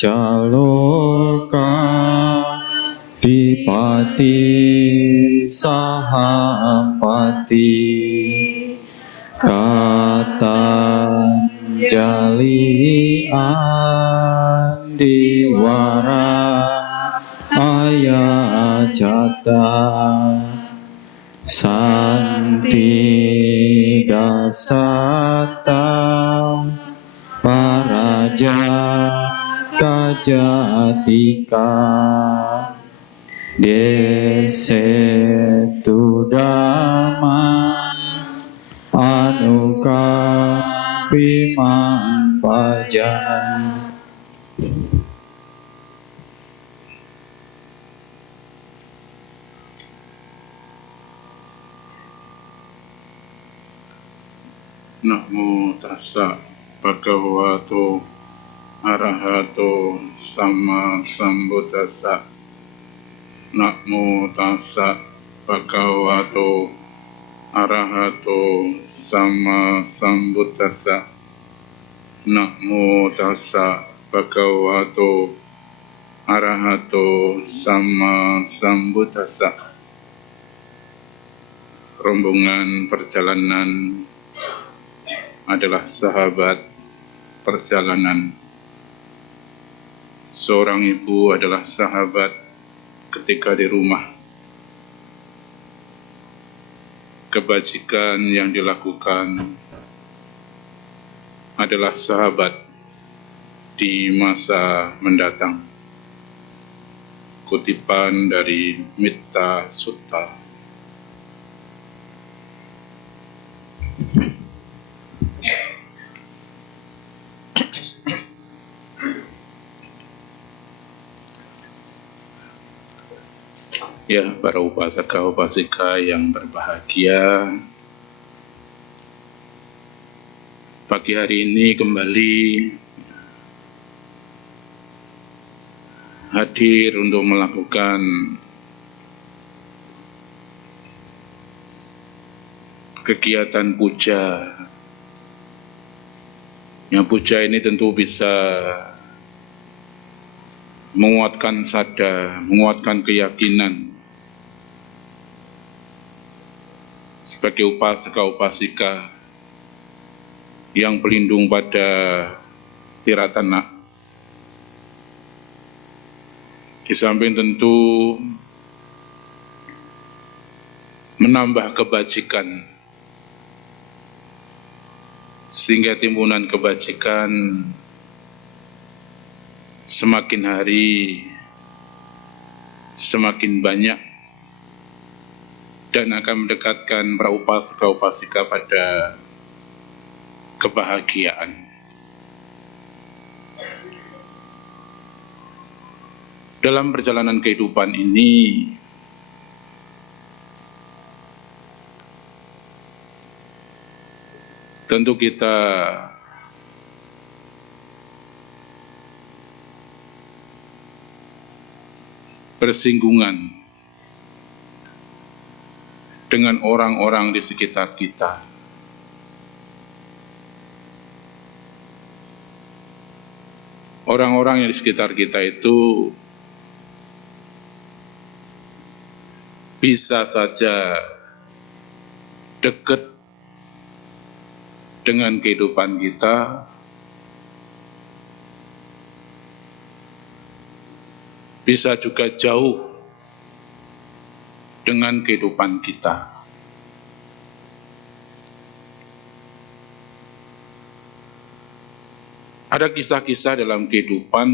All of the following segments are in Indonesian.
Jaloka Dipati Sahapati Kata Jali Andiwara Ayajata Santi Dasata Paraja Kajatika Desetu Dhamma Anuka Piman Pajan. Namo tassa bhagavato arahato sama sambuddhassa. Namo tassa bhagavato arahato sama sambuddhassa. Namo tassa bhagavato arahato sama sambuddhassa. Rombongan perjalanan adalah sahabat perjalanan. Seorang ibu adalah sahabat ketika di rumah. Kebajikan yang dilakukan adalah sahabat di masa mendatang. Kutipan dari Mitta Sutta. Ya, para upasaka-upasika yang berbahagia, pagi hari ini kembali hadir untuk melakukan kegiatan puja. Yang puja ini tentu bisa menguatkan sadar, menguatkan keyakinan sebagai upasaka-upasika yang berlindung pada Tiratana. Di samping tentu menambah kebajikan, sehingga timbunan kebajikan semakin hari semakin banyak dan akan mendekatkan para upasaka-upasika pada kebahagiaan. Dalam perjalanan kehidupan ini, tentu kita bersinggungan dengan orang-orang di sekitar kita. Orang-orang yang di sekitar kita itu bisa saja dekat dengan kehidupan kita, bisa juga jauh dengan kehidupan kita. Ada kisah-kisah dalam kehidupan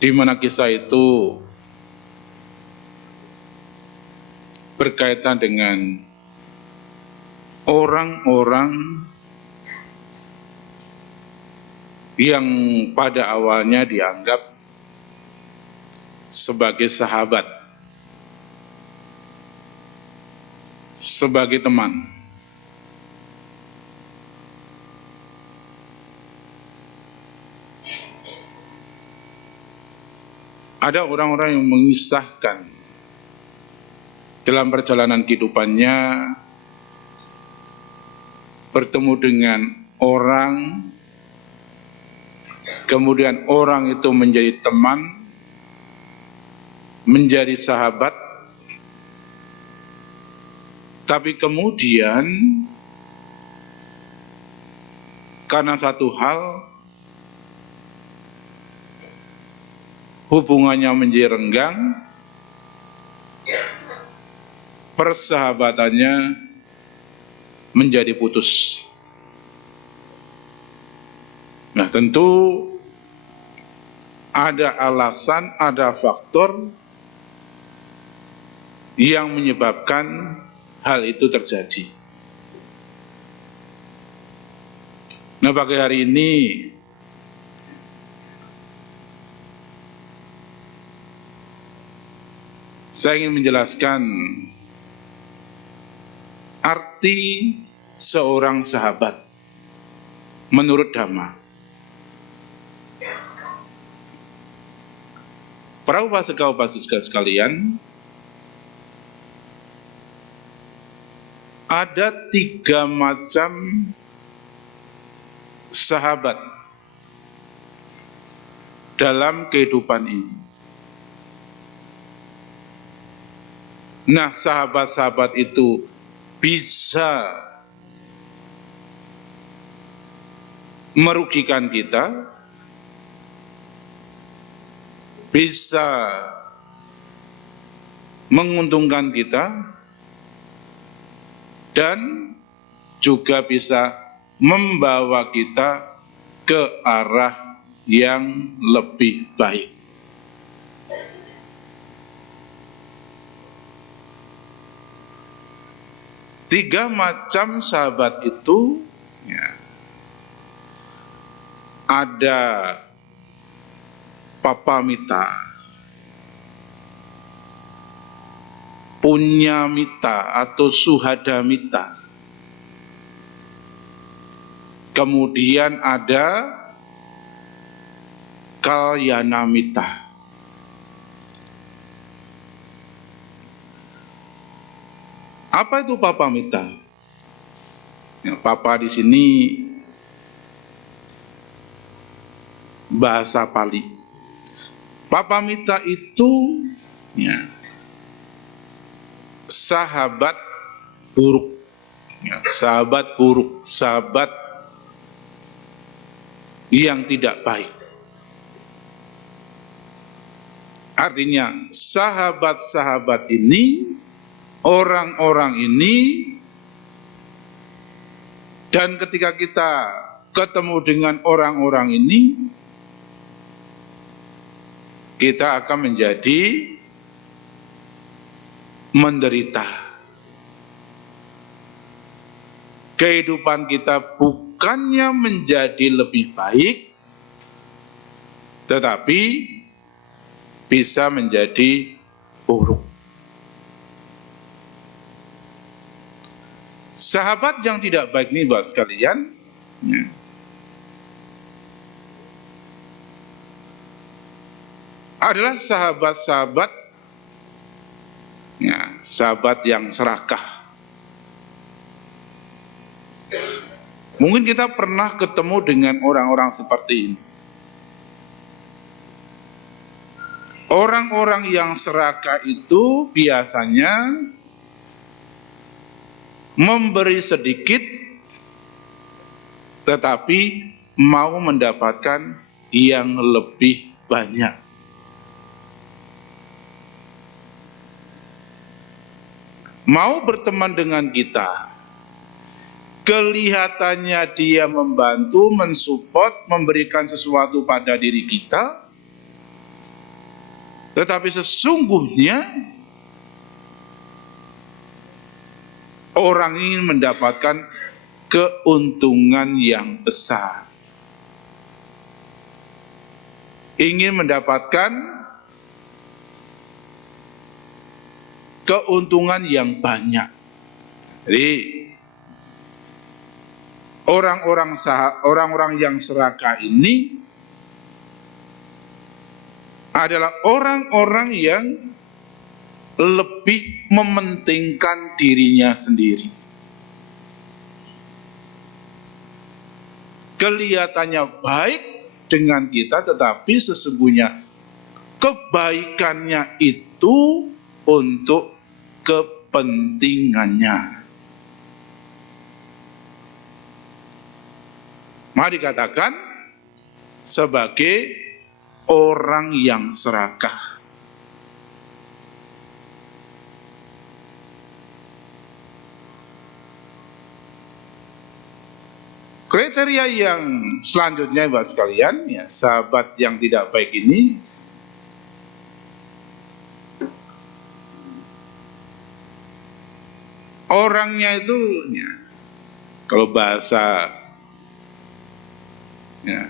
di mana kisah itu berkaitan dengan orang-orang yang pada awalnya dianggap sebagai sahabat, sebagai teman. Ada orang-orang yang mengisahkan dalam perjalanan kehidupannya bertemu dengan orang, kemudian orang itu menjadi teman, menjadi sahabat, tapi kemudian karena satu hal hubungannya menjadi renggang, persahabatannya menjadi putus. Nah, tentu ada alasan, ada faktor yang menyebabkan hal itu terjadi. Nah, pagi hari ini saya ingin menjelaskan arti seorang sahabat menurut Dhamma. Para upasika-upasika sekalian, ada 3 macam sahabat dalam kehidupan ini. Nah, sahabat-sahabat itu bisa merugikan kita, bisa menguntungkan kita, dan juga bisa membawa kita ke arah yang lebih baik. Tiga macam sahabat itu ya, ada papamita, punyamita atau suhadamita. Kemudian ada kalyanamita. Apa itu papamita? Ya, papa di sini bahasa Pali. Papamita itu ya, sahabat buruk, ya, sahabat buruk, sahabat yang tidak baik. Artinya sahabat-sahabat ini, orang-orang ini, dan ketika kita ketemu dengan orang-orang ini, kita akan menjadi menderita. Kehidupan kita bukannya menjadi lebih baik, tetapi bisa menjadi buruk. Sahabat yang tidak baik ini, Bapak sekalian, ya, adalah sahabat-sahabat, ya, sahabat yang serakah. Mungkin kita pernah ketemu dengan orang-orang seperti ini. Orang-orang yang serakah itu biasanya memberi sedikit, tetapi mau mendapatkan yang lebih banyak. Mau berteman dengan kita, kelihatannya dia membantu, mensupport, memberikan sesuatu pada diri kita, tetapi sesungguhnya orang ingin mendapatkan keuntungan yang besar, ingin mendapatkan keuntungan yang banyak. Jadi orang-orang yang serakah ini adalah orang-orang yang lebih mementingkan dirinya sendiri. kelihatannya baik dengan kita, tetapi sesungguhnya kebaikannya itu untuk kepentingannya. Mari dikatakan sebagai orang yang serakah. Kriteria yang selanjutnya, Bapak sekalian, ya, sahabat yang tidak baik ini orangnya itu, ya, kalau bahasa, ya,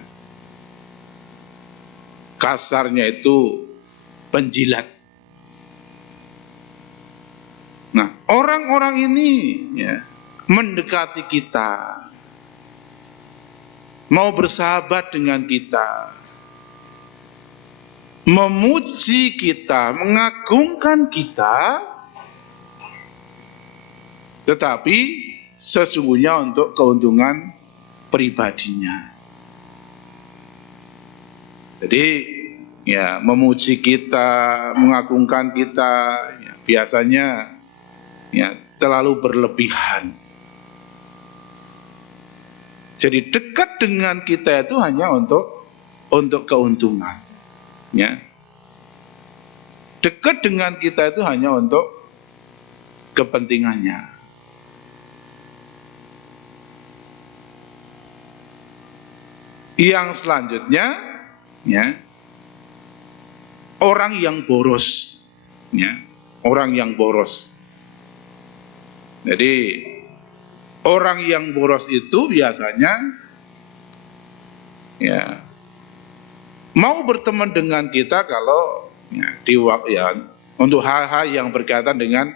kasarnya itu penjilat. Nah, orang-orang ini, ya, mendekati kita, mau bersahabat dengan kita, memuji kita, mengagungkan kita, tetapi sesungguhnya untuk keuntungan pribadinya. Jadi, ya, memuji kita, mengagungkan kita, ya, biasanya, ya, terlalu berlebihan. Jadi dekat dengan kita itu hanya untuk keuntungan, ya. Dekat dengan kita itu hanya untuk kepentingannya. Yang selanjutnya, ya, orang yang boros, ya, orang yang boros. Jadi orang yang boros itu biasanya, ya, mau berteman dengan kita kalau, ya, ya, untuk hal-hal yang berkaitan dengan,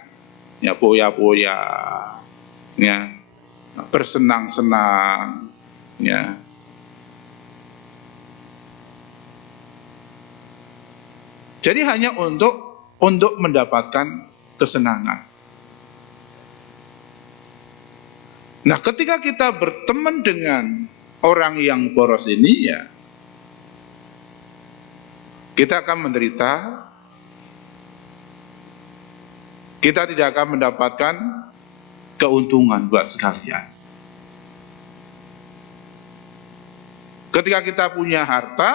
ya, poya-poya, ya, bersenang-senang, ya. Jadi hanya untuk mendapatkan kesenangan. Nah, ketika kita berteman dengan orang yang boros ini, ya, kita akan menderita, kita tidak akan mendapatkan keuntungan buat sekalian. Ketika kita punya harta,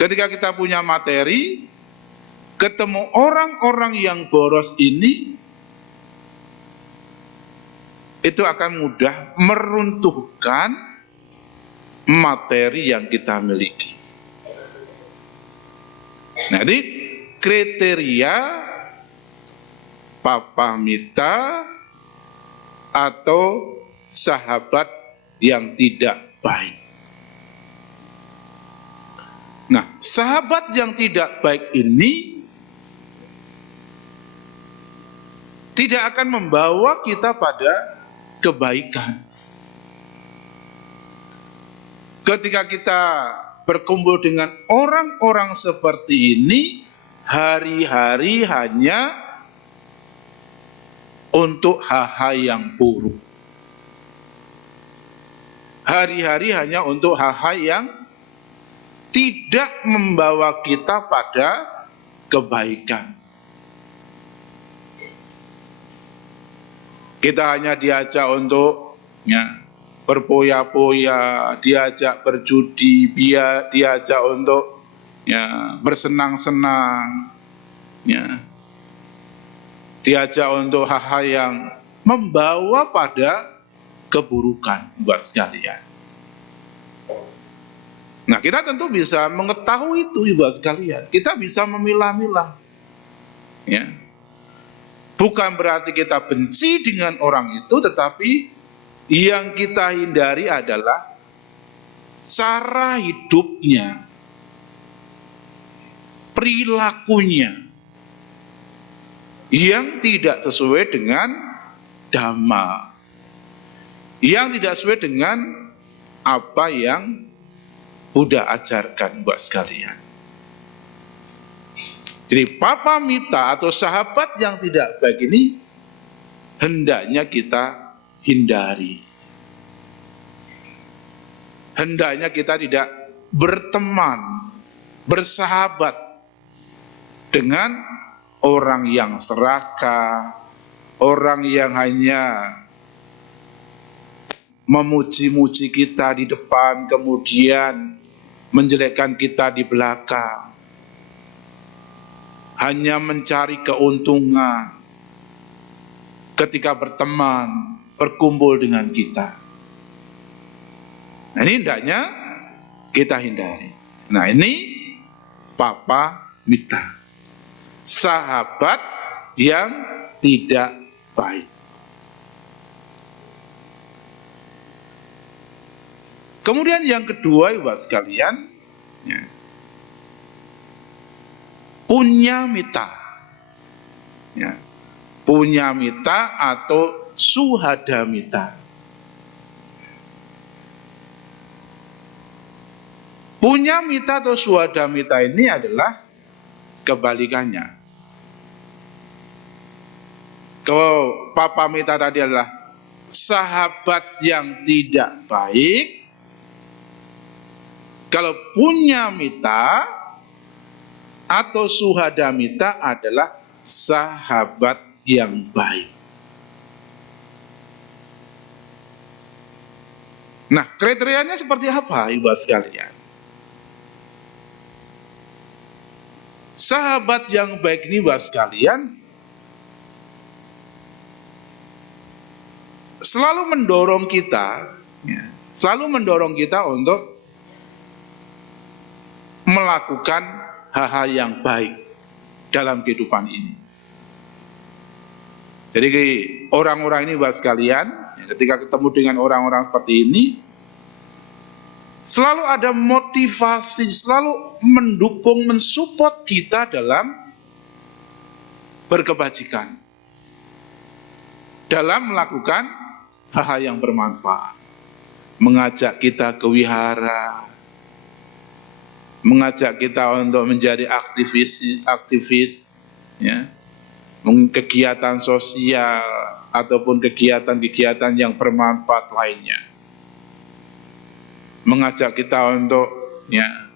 ketika kita punya materi, ketemu orang-orang yang boros ini, itu akan mudah meruntuhkan materi yang kita miliki. Nah, jadi kriteria Papa Mita atau sahabat yang tidak baik. Nah, sahabat yang tidak baik ini tidak akan membawa kita pada kebaikan. Ketika kita berkumpul dengan orang-orang seperti ini, hari-hari hanya untuk hal-hal yang buruk. Hari-hari hanya untuk hal-hal yang tidak membawa kita pada kebaikan. Kita hanya diajak untuk, ya, berpoya-poya, diajak berjudi, diajak untuk, ya, bersenang-senang, ya, diajak untuk hal-hal yang membawa pada keburukan buat sekalian. Nah, kita tentu bisa mengetahui itu, buat sekalian. Kita bisa memilah-milah, ya. Bukan berarti kita benci dengan orang itu, tetapi yang kita hindari adalah cara hidupnya, perilakunya yang tidak sesuai dengan Dhamma, yang tidak sesuai dengan apa yang Buddha ajarkan buat sekalian. Jadi Papa Mita atau sahabat yang tidak baik ini hendaknya kita hindari. hendaknya kita tidak berteman, bersahabat dengan orang yang serakah, orang yang hanya memuji-muji kita di depan, kemudian menjelekkan kita di belakang, hanya mencari keuntungan ketika berteman, berkumpul dengan kita. Nah, ini hendaknya kita hindari. Nah, ini Papa Mita, sahabat yang tidak baik. Kemudian yang kedua, Ibu sekalian, ya, punya mita, ya, punya mita atau suhadamita. Punya mita atau suhadamita ini adalah kebalikannya. Kalau Papa Mita tadi adalah sahabat yang tidak baik, kalau punya mita atau suhadamita adalah sahabat yang baik. Nah, kriterianya seperti apa, Ibu sekalian? Sahabat yang baik ini, Ibu sekalian, selalu mendorong kita, ya, untuk melakukan hal-hal yang baik dalam kehidupan ini. Jadi orang-orang ini, Ibu sekalian, ketika ketemu dengan orang-orang seperti ini, selalu ada motivasi, selalu mendukung, mensupport kita dalam berkebajikan, dalam melakukan hal-hal yang bermanfaat, mengajak kita ke wihara, mengajak kita untuk menjadi aktivis, ya, kegiatan sosial ataupun kegiatan-kegiatan yang bermanfaat lainnya, mengajak kita untuk, ya,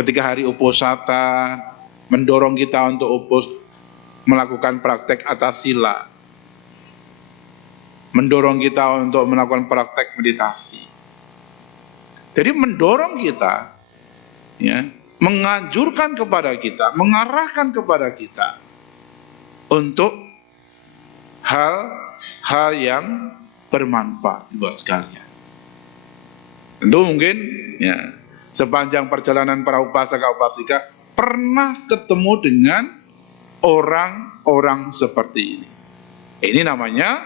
ketika hari uposata, mendorong kita untuk melakukan praktek atasila, mendorong kita untuk melakukan praktek meditasi. Jadi mendorong kita, ya, menganjurkan kepada kita, mengarahkan kepada kita untuk hal-hal yang bermanfaat, Ibu sekalian. Tentu mungkin, ya, sepanjang perjalanan para upasaka-upasika pernah ketemu dengan orang-orang seperti ini. Ini namanya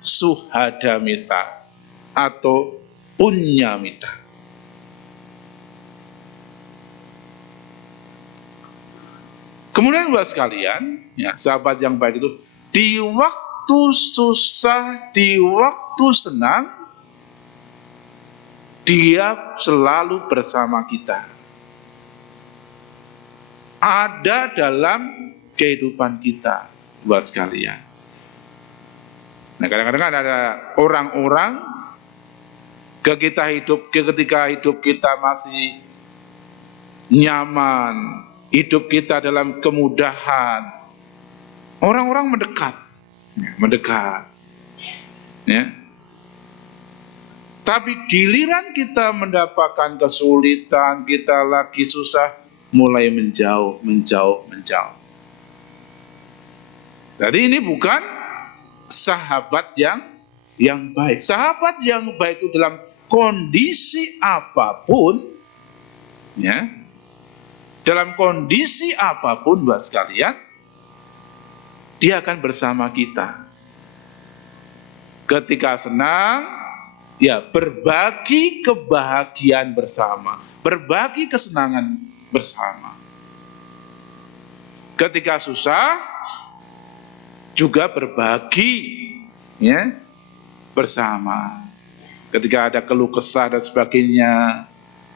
suhadamita atau punyamita. Kemudian, Ibu sekalian, ya, sahabat yang baik itu di waktu susah, di waktu senang, dia selalu bersama kita, ada dalam kehidupan kita, buat sekalian. Nah, kadang-kadang ada orang-orang ketika hidup kita masih nyaman, hidup kita dalam kemudahan, orang-orang mendekat, ya. Tapi giliran kita mendapatkan kesulitan, kita lagi susah, mulai menjauh. Jadi ini bukan sahabat yang baik. Sahabat yang baik itu dalam kondisi apapun, ya, dalam kondisi apapun, Bapak sekalian, dia akan bersama kita. Ketika senang, ya, berbagi kebahagiaan bersama, berbagi kesenangan bersama. Ketika susah, juga berbagi, ya, bersama. Ketika ada keluh kesah dan sebagainya,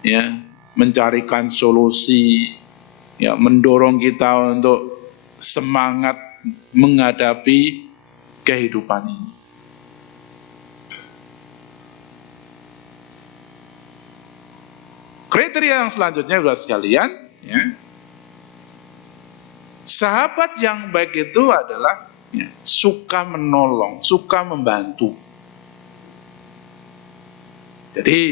ya, mencarikan solusi, ya, mendorong kita untuk semangat menghadapi kehidupan ini. Kriteria yang selanjutnya Bapak sekalian, ya, sahabat yang baik itu adalah ya, suka menolong, suka membantu. Jadi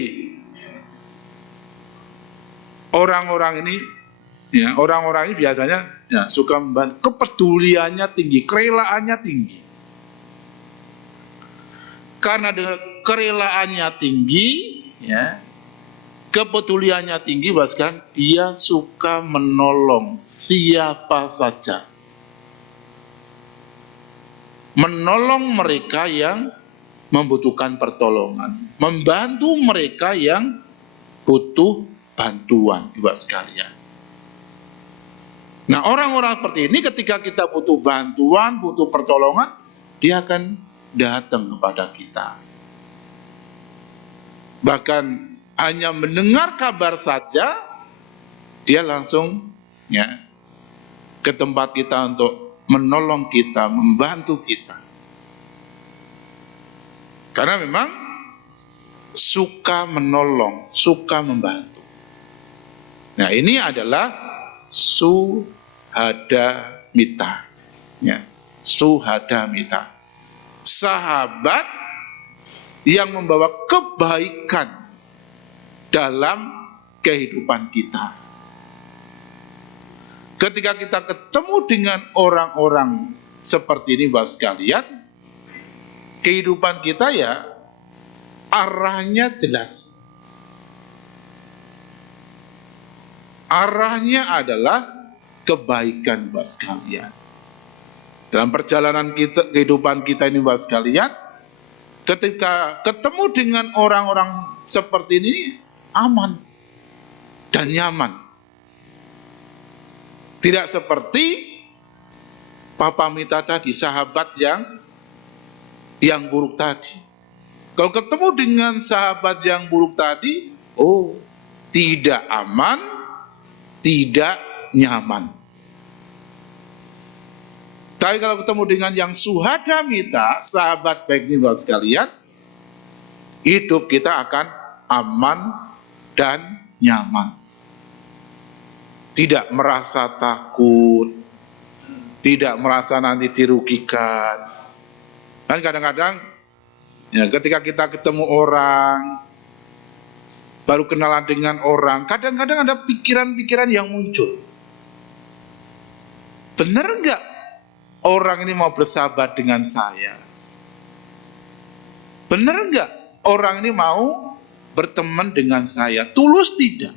orang-orang ini biasanya ya, suka membantu, kepeduliannya tinggi, kerelaannya tinggi. Karena dengan kerelaannya tinggi, ya, kepeduliannya tinggi, bahkan dia suka menolong siapa saja. Menolong mereka yang membutuhkan pertolongan, membantu mereka yang butuh bantuan, Bapak sekalian. Nah, orang-orang seperti ini ketika kita butuh bantuan, butuh pertolongan, dia akan datang kepada kita. Bahkan hanya mendengar kabar saja, dia langsung ya ke tempat kita untuk menolong kita, membantu kita. Karena memang suka menolong, suka membantu. Nah, ini adalah suhadamita. Ya, suhadamita. Sahabat yang membawa kebaikan dalam kehidupan kita. Ketika kita ketemu dengan orang-orang seperti ini, Bapak sekalian, kehidupan kita ya arahnya jelas. Arahnya adalah kebaikan, Bapak sekalian. Dalam perjalanan kita, kehidupan kita ini, Bapak sekalian, ketika ketemu dengan orang-orang seperti ini, aman dan nyaman. Tidak seperti Papa Mita tadi, sahabat yang buruk tadi. Kalau ketemu dengan sahabat yang buruk tadi, oh, tidak aman, tidak nyaman. Tapi kalau ketemu dengan yang suhadamita, sahabat baik ini Bapak sekalian, hidup kita akan aman dan nyaman. Tidak merasa takut, tidak merasa nanti dirugikan. Dan kadang-kadang ya, ketika kita ketemu orang, baru kenalan dengan orang, kadang-kadang ada pikiran-pikiran yang muncul. Benar enggak orang ini mau bersahabat dengan saya? Benar enggak orang ini mau berteman dengan saya? Tulus tidak?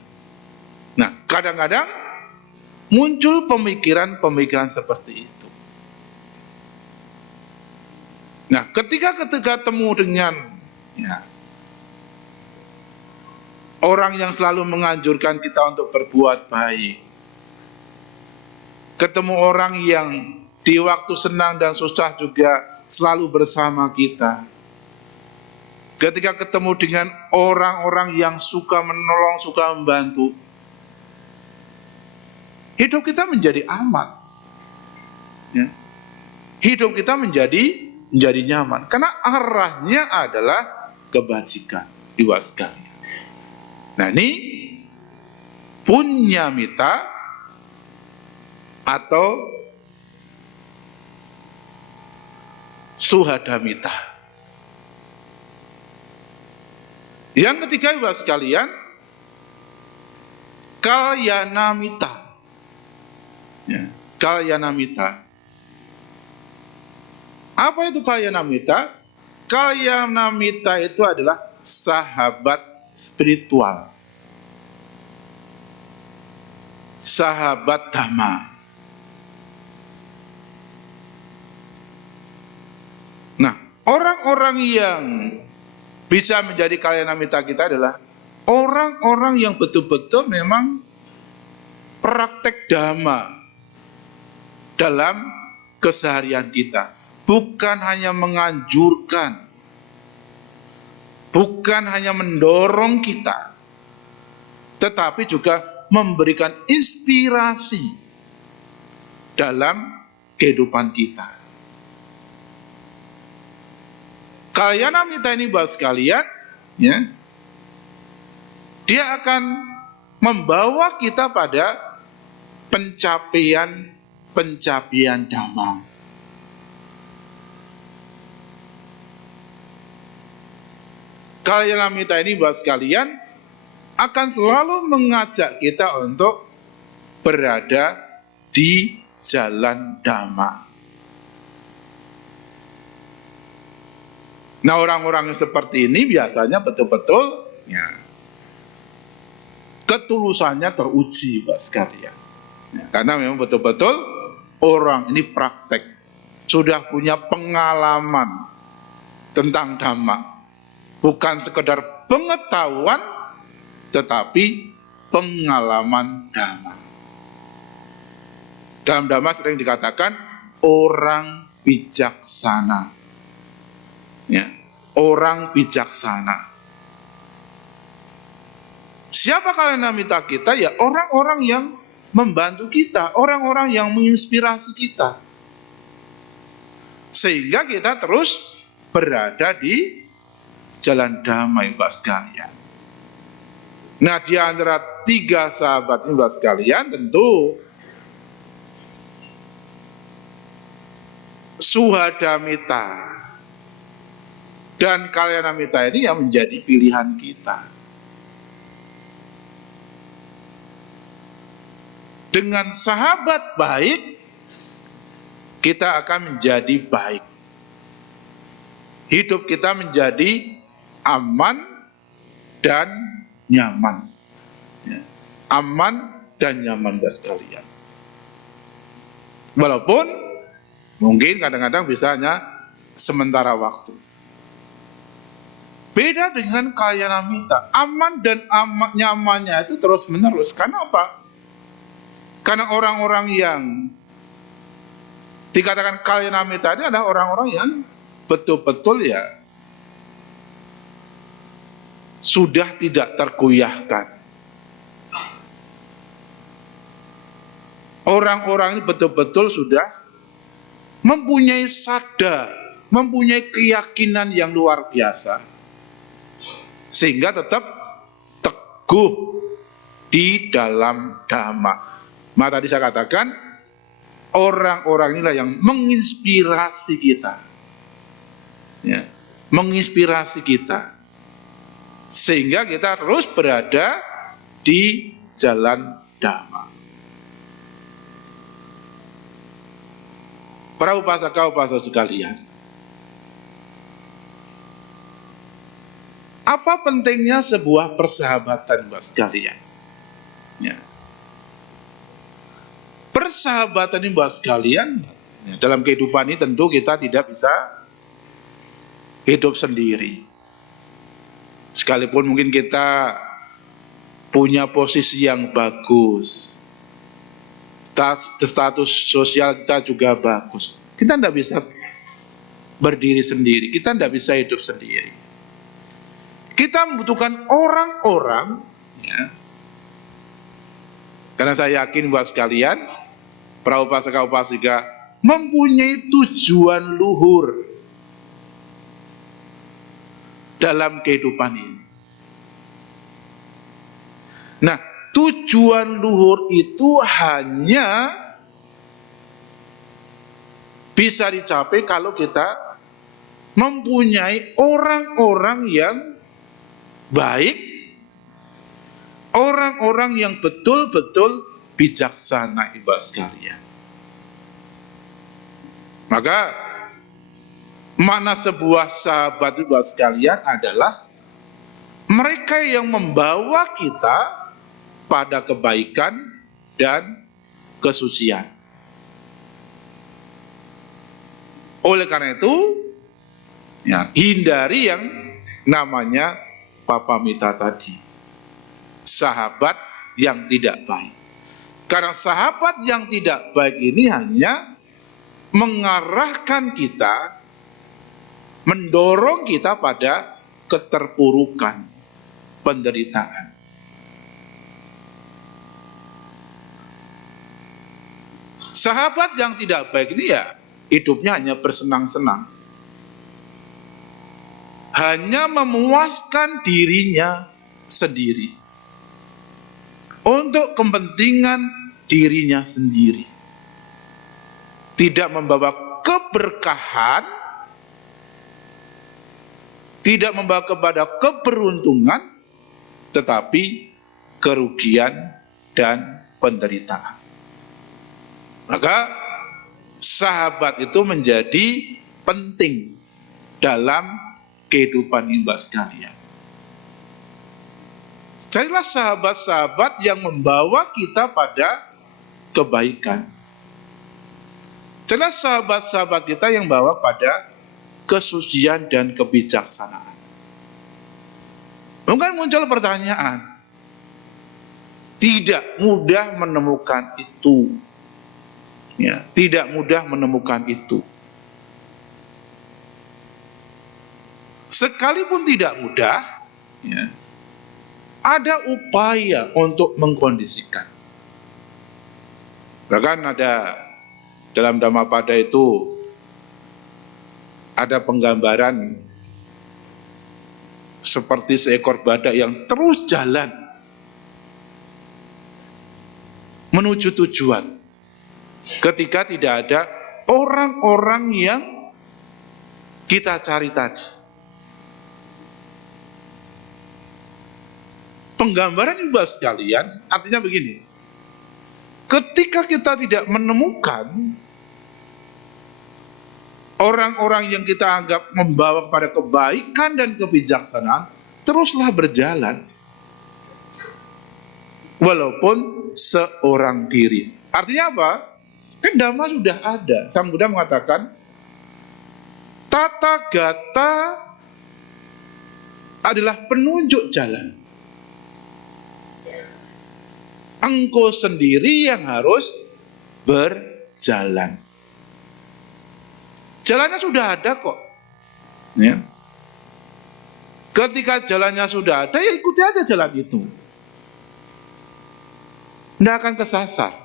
Nah, kadang-kadang muncul pemikiran-pemikiran seperti itu. Nah, ketika temu dengan ya, orang yang selalu menganjurkan kita untuk berbuat baik, ketemu orang yang di waktu senang dan susah juga selalu bersama kita, ketika ketemu dengan orang-orang yang suka menolong, suka membantu, hidup kita menjadi aman. Ya. Hidup kita menjadi nyaman. Karena arahnya adalah kebajikan. Ibu sekalian. Nah, ini punyamita atau suhadamita. Yang ketiga, Ibu sekalian, kalyanamita. Ya, kalyanamita. Apa itu kalyanamita? Kalyanamita itu adalah sahabat spiritual, sahabat dhamma. Nah, orang-orang yang bisa menjadi kalyanamita kita adalah orang-orang yang betul-betul memang praktek dhamma dalam keseharian kita. Bukan hanya menganjurkan, bukan hanya mendorong kita, tetapi juga memberikan inspirasi dalam kehidupan kita. Kalyanamita ini Bapak sekalian, ya, dia akan membawa kita pada pencapaian damai. Kalyanamita ini buat sekalian akan selalu mengajak kita untuk berada di jalan damai. Nah, orang-orang seperti ini biasanya betul-betul ya, ketulusannya teruji, Pak sekalian. Ya, karena memang betul-betul orang ini praktek, sudah punya pengalaman tentang Dhamma. Bukan sekedar pengetahuan, tetapi pengalaman Dhamma. Dalam Dhamma sering dikatakan orang bijaksana. Ya, orang bijaksana. Siapa kalyanamita kita? Ya orang-orang yang membantu kita, orang-orang yang menginspirasi kita. Sehingga kita terus berada di jalan damai, Bapak sekalian. Nah, di antara 3 sahabat ini, Bapak sekalian, tentu Suhadamita dan Kalyanamita ini yang menjadi pilihan kita. Dengan sahabat baik, kita akan menjadi baik. Hidup kita menjadi aman dan nyaman. Ya. Aman dan nyaman, Bapak sekalian. Walaupun mungkin kadang-kadang bisa hanya sementara waktu. Beda dengan kalyanamita, aman dan nyamannya itu terus menerus. Karena apa? Karena orang-orang yang dikatakan kalyanamita ini adalah orang-orang yang betul-betul ya sudah tidak tergoyahkan. Orang-orang ini betul-betul sudah mempunyai sadar, mempunyai keyakinan yang luar biasa, sehingga tetap teguh di dalam Dhamma. Maka tadi saya katakan, orang-orang inilah yang menginspirasi kita. Ya, menginspirasi kita. Sehingga kita terus berada di jalan Dhamma. Para upasaka-upasaka sekalian, apa pentingnya sebuah persahabatan, Bapak sekalian? Ya. Persahabatan ini, Bapak sekalian, ya, dalam kehidupan ini tentu kita tidak bisa hidup sendiri. Sekalipun mungkin kita punya posisi yang bagus, status sosial kita juga bagus, kita tidak bisa berdiri sendiri, kita tidak bisa hidup sendiri. Kita membutuhkan orang-orang, ya, karena saya yakin Bapak sekalian, para upasaka-upasika mempunyai tujuan luhur dalam kehidupan ini. Nah, tujuan luhur itu hanya bisa dicapai kalau kita mempunyai orang-orang yang baik, orang-orang yang betul-betul bijaksana, Ibu sekalian. Maka makna sebuah sahabat, Ibu sekalian, adalah mereka yang membawa kita pada kebaikan dan kesucian. Oleh karena itu, ya, hindari yang namanya papamita tadi, sahabat yang tidak baik. Karena sahabat yang tidak baik ini hanya mengarahkan kita, mendorong kita pada keterpurukan, penderitaan. Sahabat yang tidak baik ini ya hidupnya hanya bersenang-senang, hanya memuaskan dirinya sendiri. untuk kepentingan dirinya sendiri. Tidak membawa keberkahan, tidak membawa kepada keberuntungan, tetapi kerugian dan penderitaan. Maka sahabat itu menjadi penting dalam kehidupan hamba sekalian. Carilah sahabat-sahabat yang membawa kita pada kebaikan. Carilah sahabat-sahabat kita yang membawa pada kesucian dan kebijaksanaan. Mungkin muncul pertanyaan, tidak mudah menemukan itu. Ya, tidak mudah menemukan itu. Sekalipun tidak mudah, ya, ada upaya untuk mengkondisikan. Bahkan ada dalam Dhammapada itu ada penggambaran seperti seekor badak yang terus jalan menuju tujuan ketika tidak ada orang-orang yang kita cari tadi. Penggambaran ibu sekalian artinya begini, ketika kita tidak menemukan orang-orang yang kita anggap membawa kepada kebaikan dan kebijaksanaan, teruslah berjalan walaupun seorang diri. Artinya apa? Kan Dhamma sudah ada. Sang Buddha mengatakan tata gata adalah penunjuk jalan. Engkau sendiri yang harus berjalan. Jalannya sudah ada kok. Ya. Ketika jalannya sudah ada, ya ikuti aja jalan itu. Tidak akan kesasar.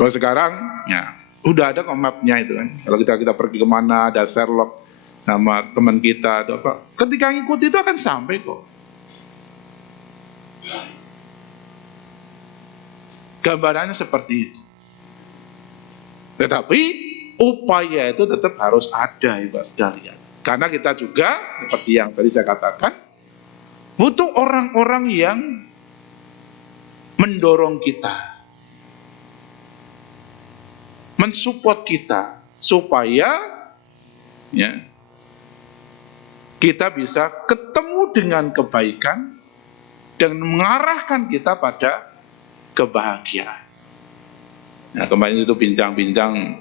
Kalau sekarang, ya udah ada kok mapnya itu kan. Kalau kita pergi kemana, ada Sherlock sama teman kita atau apa. Ketika ngikuti itu akan sampai kok. Gambarannya seperti itu. Tetapi upaya itu tetap harus ada, ibu sekalian. Karena kita juga seperti yang tadi saya katakan, butuh orang-orang yang mendorong kita, mensupport kita supaya ya, kita bisa ketemu dengan kebaikan dan mengarahkan kita pada kebahagiaan. Nah, kemarin itu bincang-bincang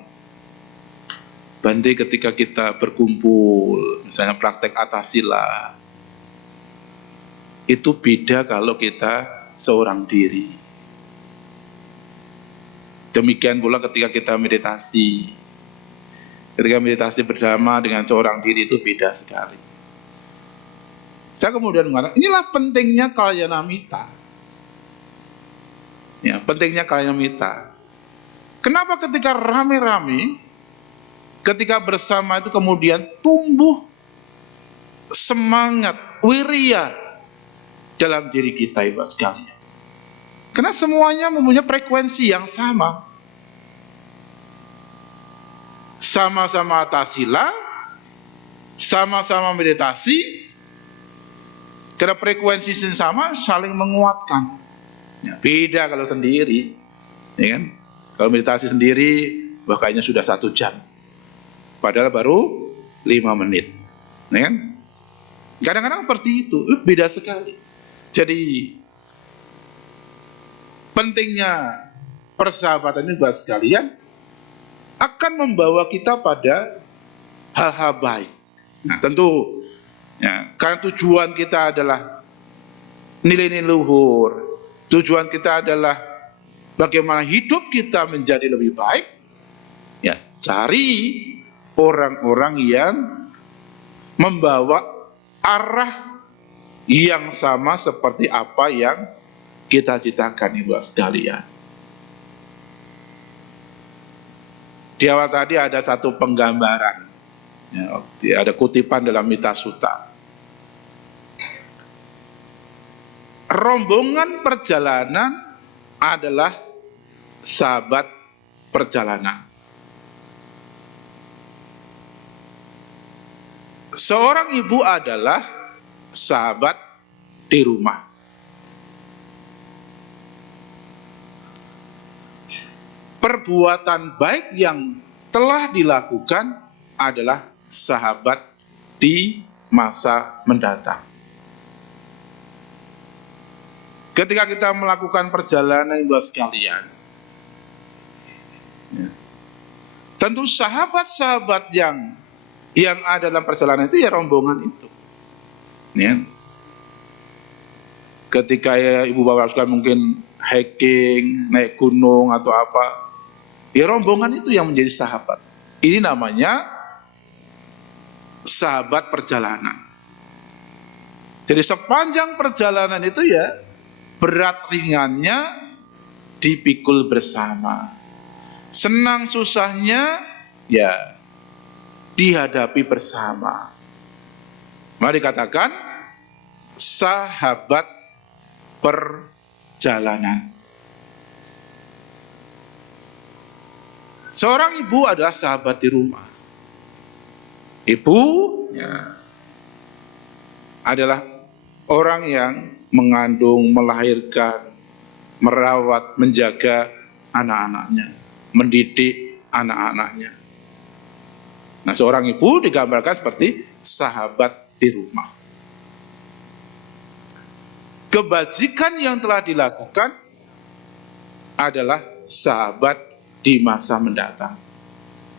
Bante ketika kita berkumpul, misalnya praktek atasila, itu beda kalau kita seorang diri. Demikian pula ketika kita meditasi. Ketika meditasi bersama dengan seorang diri itu beda sekali. Saya kemudian mengatakan, inilah pentingnya kalyanamita. Ya, pentingnya kalyanamita. Kenapa ketika rame-rame, ketika bersama itu kemudian tumbuh semangat, wirya dalam diri kita, ibu sekalian. Karena semuanya mempunyai frekuensi yang sama. Sama-sama atasila, sama-sama meditasi, karena frekuensi yang sama saling menguatkan. Ya, beda kalau sendiri, ya kan? Kalau meditasi sendiri, bahkannya sudah 1 jam, padahal baru 5 menit, ya kan? Kadang-kadang seperti itu, beda sekali. Jadi pentingnya persahabatan ini buat sekalian akan membawa kita pada hal-hal baik. Nah, tentu ya, karena tujuan kita adalah nilai-nilai luhur, tujuan kita adalah bagaimana hidup kita menjadi lebih baik. Ya, cari orang-orang yang membawa arah yang sama seperti apa yang kita citakan, ibu sekalian. Di awal tadi ada satu penggambaran, ya, ada kutipan dalam Mita Sutta. rombongan perjalanan adalah sahabat perjalanan. Seorang ibu adalah sahabat di rumah. Perbuatan baik yang telah dilakukan adalah sahabat di masa mendatang. Ketika kita melakukan perjalanan buat sekalian, tentu sahabat-sahabat yang ada dalam perjalanan itu ya rombongan itu. Ya. Ketika ya ibu bapak sekalian mungkin hiking, naik gunung atau apa, ya rombongan itu yang menjadi sahabat. Ini namanya sahabat perjalanan. Jadi sepanjang perjalanan itu ya berat ringannya dipikul bersama. Senang susahnya ya dihadapi bersama. Mari dikatakan sahabat perjalanan. Seorang ibu adalah sahabat di rumah. Ibu ya, adalah orang yang mengandung, melahirkan, merawat, menjaga anak-anaknya, mendidik anak-anaknya. Nah, seorang ibu digambarkan seperti sahabat di rumah. Kebajikan yang telah dilakukan adalah sahabat di masa mendatang.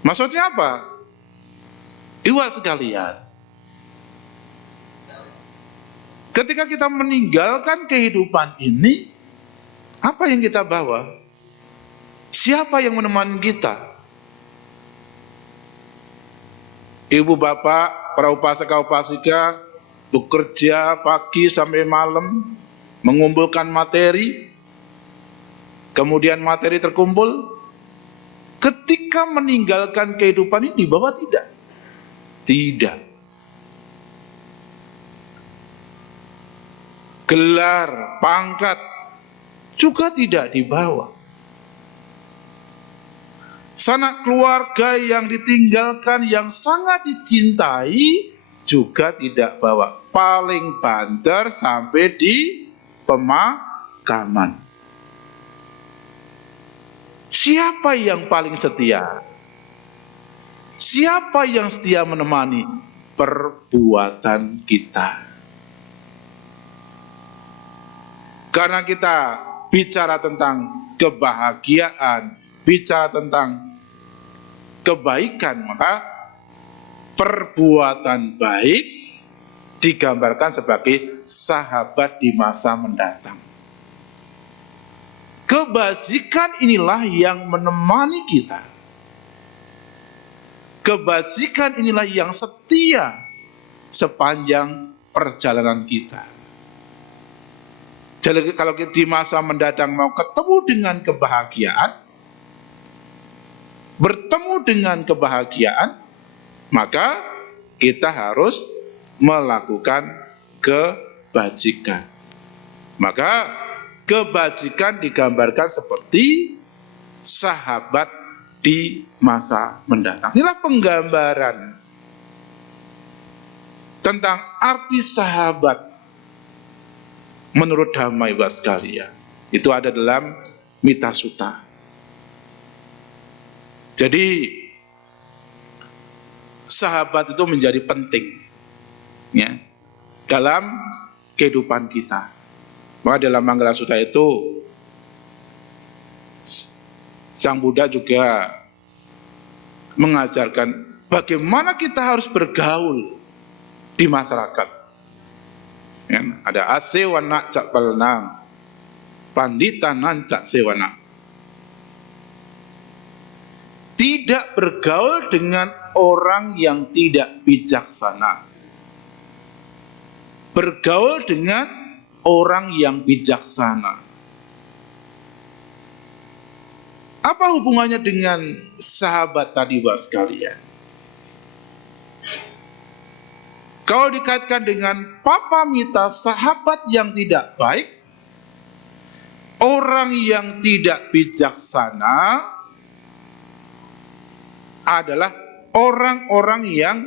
Maksudnya apa? Ibu sekalian, ketika kita meninggalkan kehidupan ini, apa yang kita bawa? Siapa yang menemani kita? Ibu bapak, para upasaka-upasika bekerja pagi sampai malam, mengumpulkan materi, kemudian materi terkumpul, ketika meninggalkan kehidupan ini dibawa tidak? Tidak. Gelar, pangkat juga tidak dibawa. Sanak keluarga yang ditinggalkan, yang sangat dicintai juga tidak bawa. Paling banter sampai di pemakaman. Siapa yang paling setia? Siapa yang setia menemani? Perbuatan kita. Karena kita bicara tentang kebahagiaan, bicara tentang kebaikan, maka perbuatan baik digambarkan sebagai sahabat di masa mendatang. Kebajikan inilah yang menemani kita. Kebajikan inilah yang setia sepanjang perjalanan kita. Jadi kalau kita di masa mendatang mau ketemu dengan kebahagiaan, bertemu dengan kebahagiaan, maka kita harus melakukan kebajikan. Maka kebajikan digambarkan seperti sahabat di masa mendatang. Inilah penggambaran tentang arti sahabat menurut Dhamma Ibu sekalian. Itu ada dalam Mita Sutta. Jadi sahabat itu menjadi penting ya dalam kehidupan kita. Maka dalam Manggala Sutta itu Sang Buddha juga mengajarkan bagaimana kita harus bergaul di masyarakat. Ya, ada asewana cak pelnang, pandita nancak sewana. Tidak bergaul dengan orang yang tidak bijaksana. Bergaul dengan orang yang bijaksana. Apa hubungannya dengan sahabat tadi, Bapak sekalian? Kalau dikaitkan dengan Papa Mita, sahabat yang tidak baik, Orang yang tidak bijaksana adalah orang-orang yang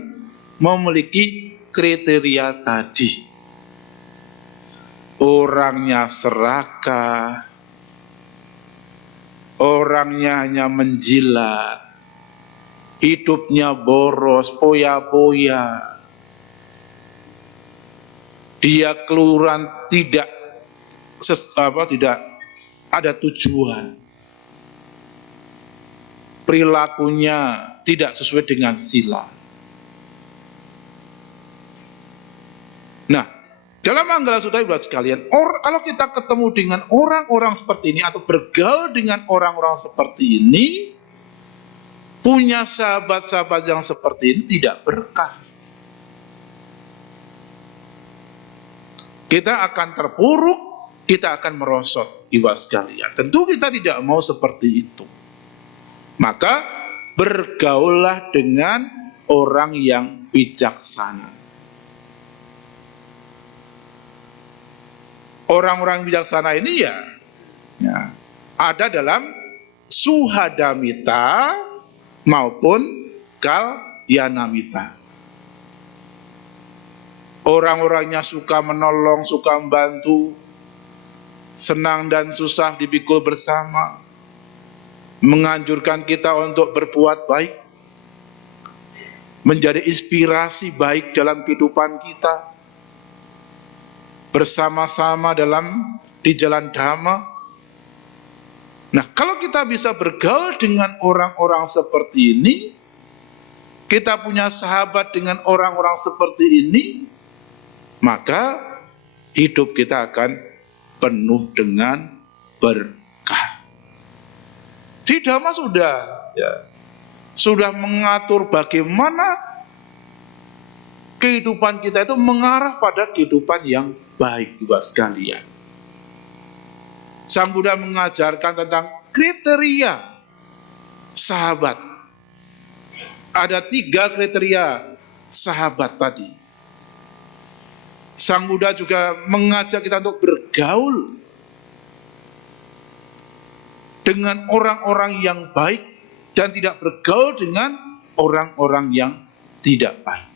memiliki kriteria tadi. Orangnya serakah, orangnya hanya menjilat, hidupnya boros, poya-poya. Dia keluaran tidak ada tujuan. Perilakunya tidak sesuai dengan sila. Nah, dalam Manggala Sutta Ibu sekalian, kalau kita ketemu dengan orang-orang seperti ini atau bergaul dengan orang-orang seperti ini, punya sahabat-sahabat yang seperti ini tidak berkah. Kita akan terpuruk, kita akan merosot, Ibu sekalian. Tentu kita tidak mau seperti itu. Maka bergaullah dengan orang yang bijaksana. Orang-orang bijaksana ini ya ada dalam Suhadamita maupun Kalyanamita. Orang-orangnya suka menolong, suka membantu, senang dan susah dipikul bersama, menganjurkan kita untuk berbuat baik, menjadi inspirasi baik dalam kehidupan kita, bersama-sama di jalan Dhamma. Nah, kalau kita bisa bergaul dengan orang-orang seperti ini, kita punya sahabat dengan orang-orang seperti ini, maka hidup kita akan penuh dengan berkah. Di Dhamma sudah mengatur bagaimana kehidupan kita itu mengarah pada kehidupan yang baik, Ibu sekalian. Sang Buddha mengajarkan tentang kriteria sahabat. Ada 3 kriteria sahabat tadi. Sang Buddha juga mengajak kita untuk bergaul dengan orang-orang yang baik dan tidak bergaul dengan orang-orang yang tidak baik.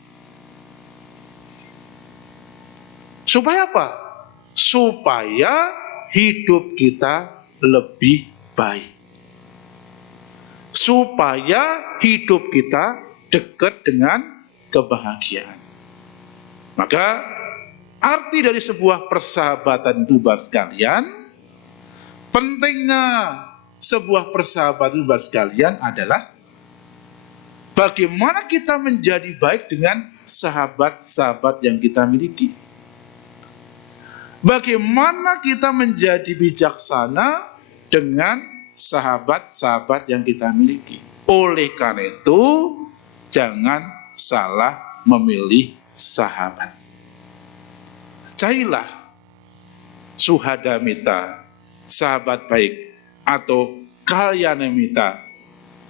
Supaya apa? Supaya hidup kita lebih baik. Supaya hidup kita dekat dengan kebahagiaan. Maka arti dari sebuah persahabatan itu, Bapak sekalian, pentingnya sebuah persahabatan itu, Bapak sekalian, adalah bagaimana kita menjadi baik dengan sahabat-sahabat yang kita miliki. Bagaimana kita menjadi bijaksana dengan sahabat-sahabat yang kita miliki. Oleh karena itu, jangan salah memilih sahabat. Carilah Suhadamita, sahabat baik, atau Kalyanamita,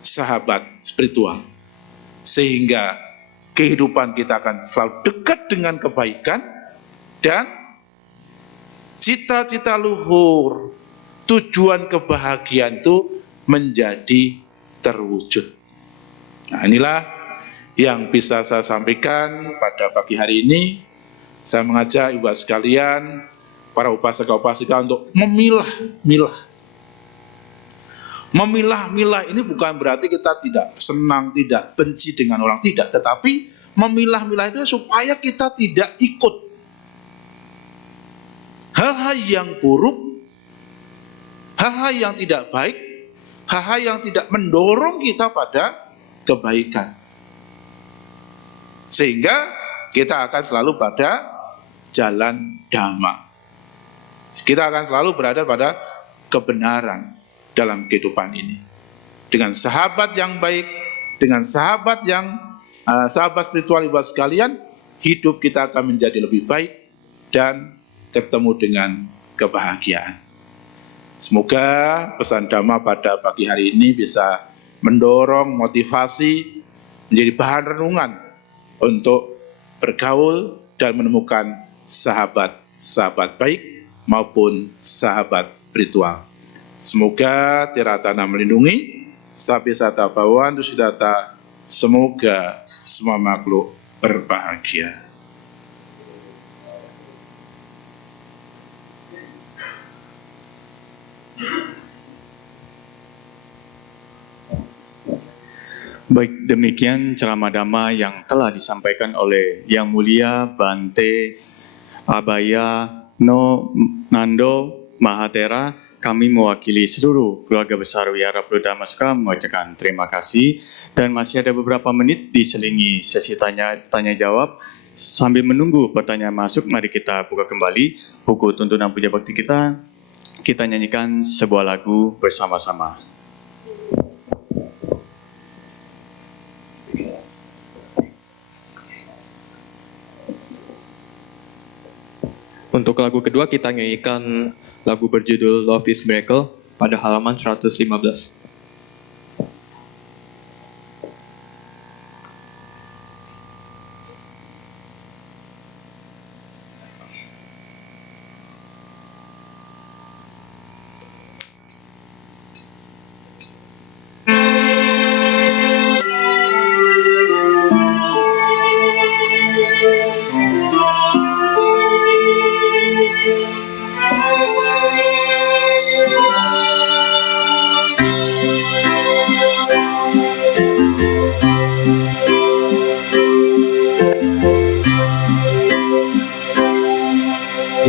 sahabat spiritual. Sehingga kehidupan kita akan selalu dekat dengan kebaikan dan cita-cita luhur, tujuan kebahagiaan itu menjadi terwujud. Nah, inilah yang bisa saya sampaikan pada pagi hari ini. Saya mengajak Ibu sekalian, para upasaka-upasika untuk memilah-milah. Memilah-milah ini bukan berarti kita tidak senang, tidak benci dengan orang, tidak. Tetapi memilah-milah itu supaya kita tidak ikut hal-hal yang buruk, hal-hal yang tidak baik, hal-hal yang tidak mendorong kita pada kebaikan. Sehingga kita akan selalu pada jalan Dhamma. Kita akan selalu berada pada kebenaran dalam kehidupan ini. Dengan sahabat yang baik, dengan sahabat spiritual Ibu sekalian, hidup kita akan menjadi lebih baik dan ketemu dengan kebahagiaan. Semoga pesan Dhamma pada pagi hari ini bisa mendorong motivasi, menjadi bahan renungan untuk bergaul dan menemukan sahabat-sahabat baik maupun sahabat spiritual. Semoga Tiratana melindungi, Sapi Sata Bawaan Dusidata, semoga semua makhluk berbahagia. Baik, demikian ceramah Dhamma yang telah disampaikan oleh Yang Mulia Bante Abaya No Nando Mahatera. Kami mewakili seluruh keluarga besar Wihara Buddha Dhammasukha mengucapkan terima kasih, dan masih ada beberapa menit diselingi sesi tanya jawab. Sambil menunggu pertanyaan masuk, mari kita buka kembali buku tuntunan puja bakti kita. Kita nyanyikan sebuah lagu bersama-sama. Untuk lagu kedua kita nyanyikan lagu berjudul Love is Miracle pada halaman 115.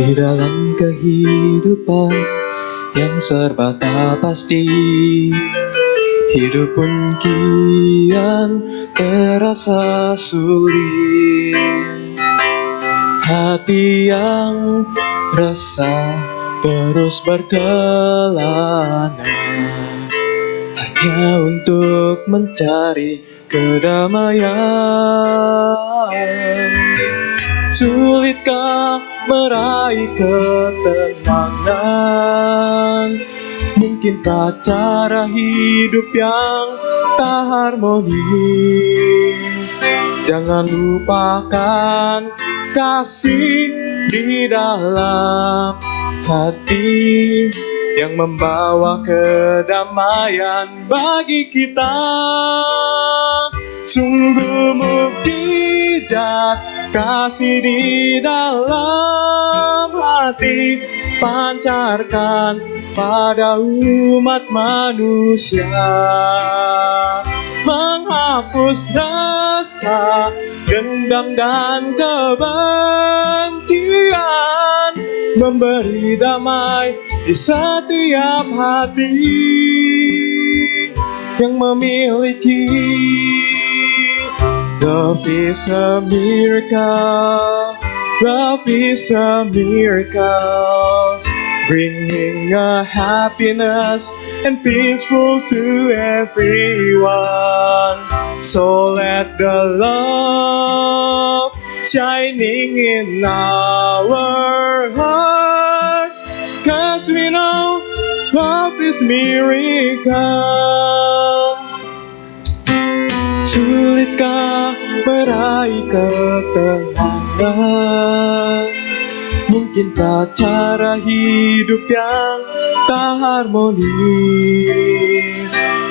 Di dalam kehidupan yang serba tak pasti, hidup pun kian terasa sulit. Hati yang resah terus berkelana hanya untuk mencari kedamaian. Sulitkah meraih ketenangan? Mungkinkah cara hidup yang tak harmonis? Jangan lupakan kasih di dalam hati yang membawa kedamaian bagi kita. Sungguh mukjizat kasih di dalam hati pancarkan pada umat manusia, menghapus rasa dendam dan kebencian, memberi damai di setiap hati yang memiliki. Love is a miracle, love is a miracle, bringing a happiness and peaceful to everyone. So let the love shining in our heart, 'cause we know love is miracle. Sulitkah meraih ketenangan? Mungkinkah cara hidup yang tak harmonis?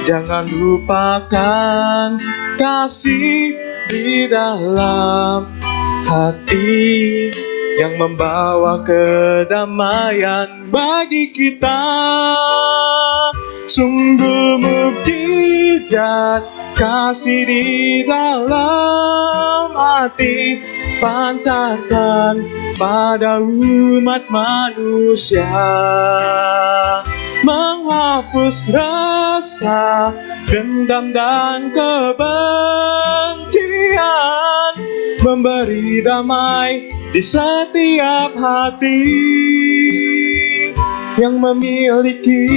Jangan lupakan kasih di dalam hati yang membawa kedamaian bagi kita. Sungguh mukjizat kasih di dalam hati pancarkan pada umat manusia, menghapus rasa dendam dan kebencian, memberi damai di setiap hati yang memiliki.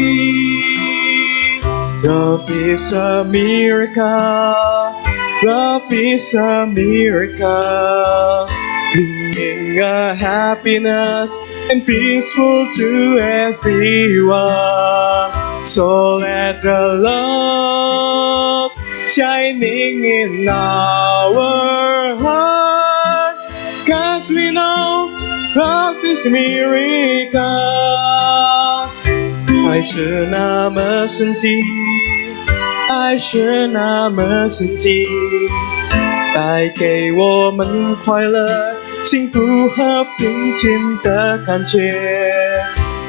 Love is a miracle, love is a miracle, bringing a happiness and peaceful to everyone. So let the love shining in our heart, 'cause we know love is 是 miracle， 爱是那么神奇，爱是那么神奇，带给我们快乐、幸福和平静的感觉，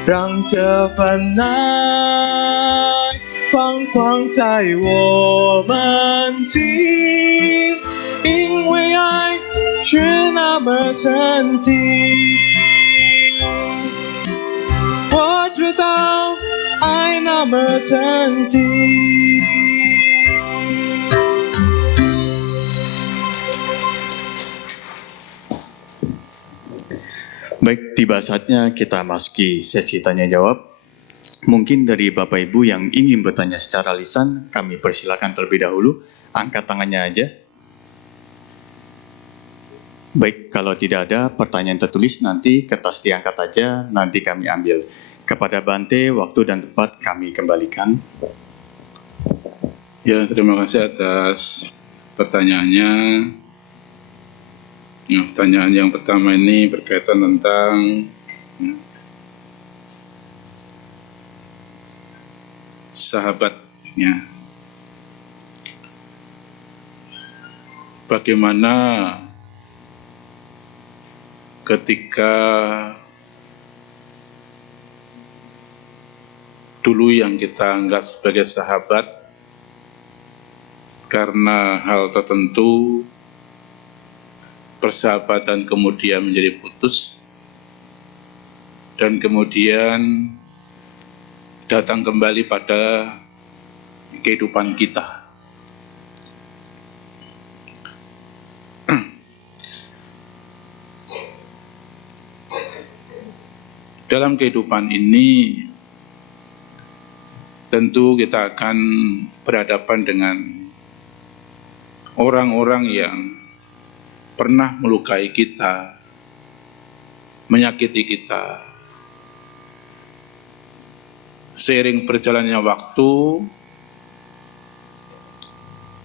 让这份爱放光在我们心，因为爱是那么神奇。我知道爱那么神奇。Baik, tiba saatnya kita masuki sesi tanya jawab. Mungkin dari Bapak Ibu yang ingin bertanya secara lisan, kami persilakan terlebih dahulu. Angkat tangannya aja. Baik, kalau tidak ada pertanyaan tertulis, nanti kertas diangkat aja, nanti kami ambil. Kepada Bante, waktu dan tempat kami kembalikan. Ya, terima kasih atas pertanyaannya. Nah, pertanyaan yang pertama ini berkaitan tentang sahabatnya. Bagaimana ketika dulu yang kita anggap sebagai sahabat karena hal tertentu persahabatan kemudian menjadi putus dan kemudian datang kembali pada kehidupan kita. Dalam kehidupan ini tentu kita akan berhadapan dengan orang-orang yang pernah melukai kita, menyakiti kita. Seiring berjalannya waktu,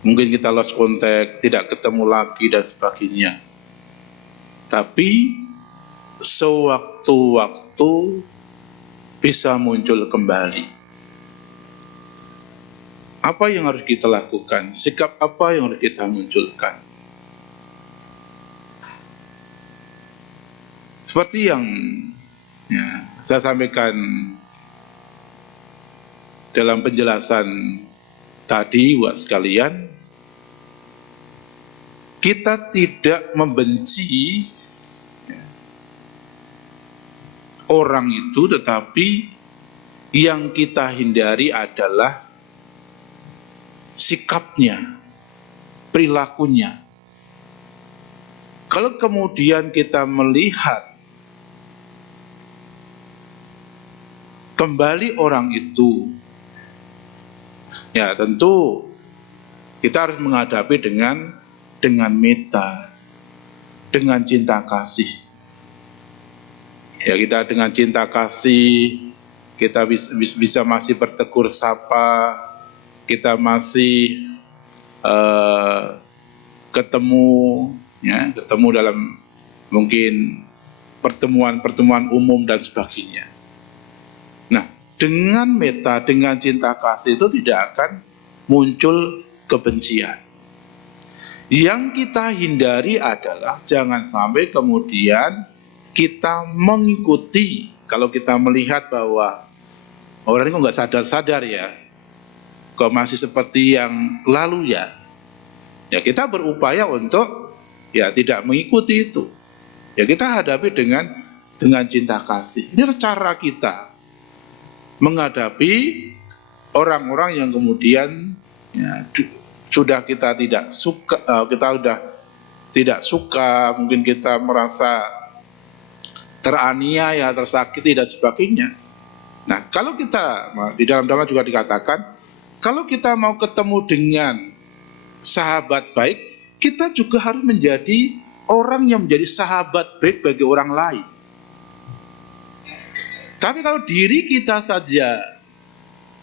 mungkin kita lost contact, tidak ketemu lagi dan sebagainya. Tapi sewaktu-waktu bisa muncul kembali. Apa yang harus kita lakukan? Sikap apa yang harus kita munculkan? Seperti yang saya sampaikan dalam penjelasan tadi, buat sekalian, kita tidak membenci orang itu, tetapi yang kita hindari adalah sikapnya, perilakunya. Kalau kemudian kita melihat kembali orang itu, ya tentu kita harus menghadapi dengan metta, dengan cinta kasih. Ya, kita dengan cinta kasih, kita bisa masih bertegur sapa, kita masih ketemu dalam mungkin pertemuan umum dan sebagainya. Nah, dengan metta, dengan cinta kasih itu tidak akan muncul kebencian. Yang kita hindari adalah jangan sampai kemudian kita mengikuti. Kalau kita melihat bahwa orang ini kok nggak sadar-sadar ya, kok masih seperti yang lalu ya kita berupaya untuk ya tidak mengikuti itu. Ya kita hadapi dengan cinta kasih. Ini cara kita menghadapi orang-orang yang kemudian sudah kita tidak suka, mungkin kita merasa teraniaya, tersakiti dan sebagainya. Nah, kalau kita di dalam dhamma juga dikatakan, kalau kita mau ketemu dengan sahabat baik, kita juga harus menjadi orang yang menjadi sahabat baik bagi orang lain. Tapi kalau diri kita saja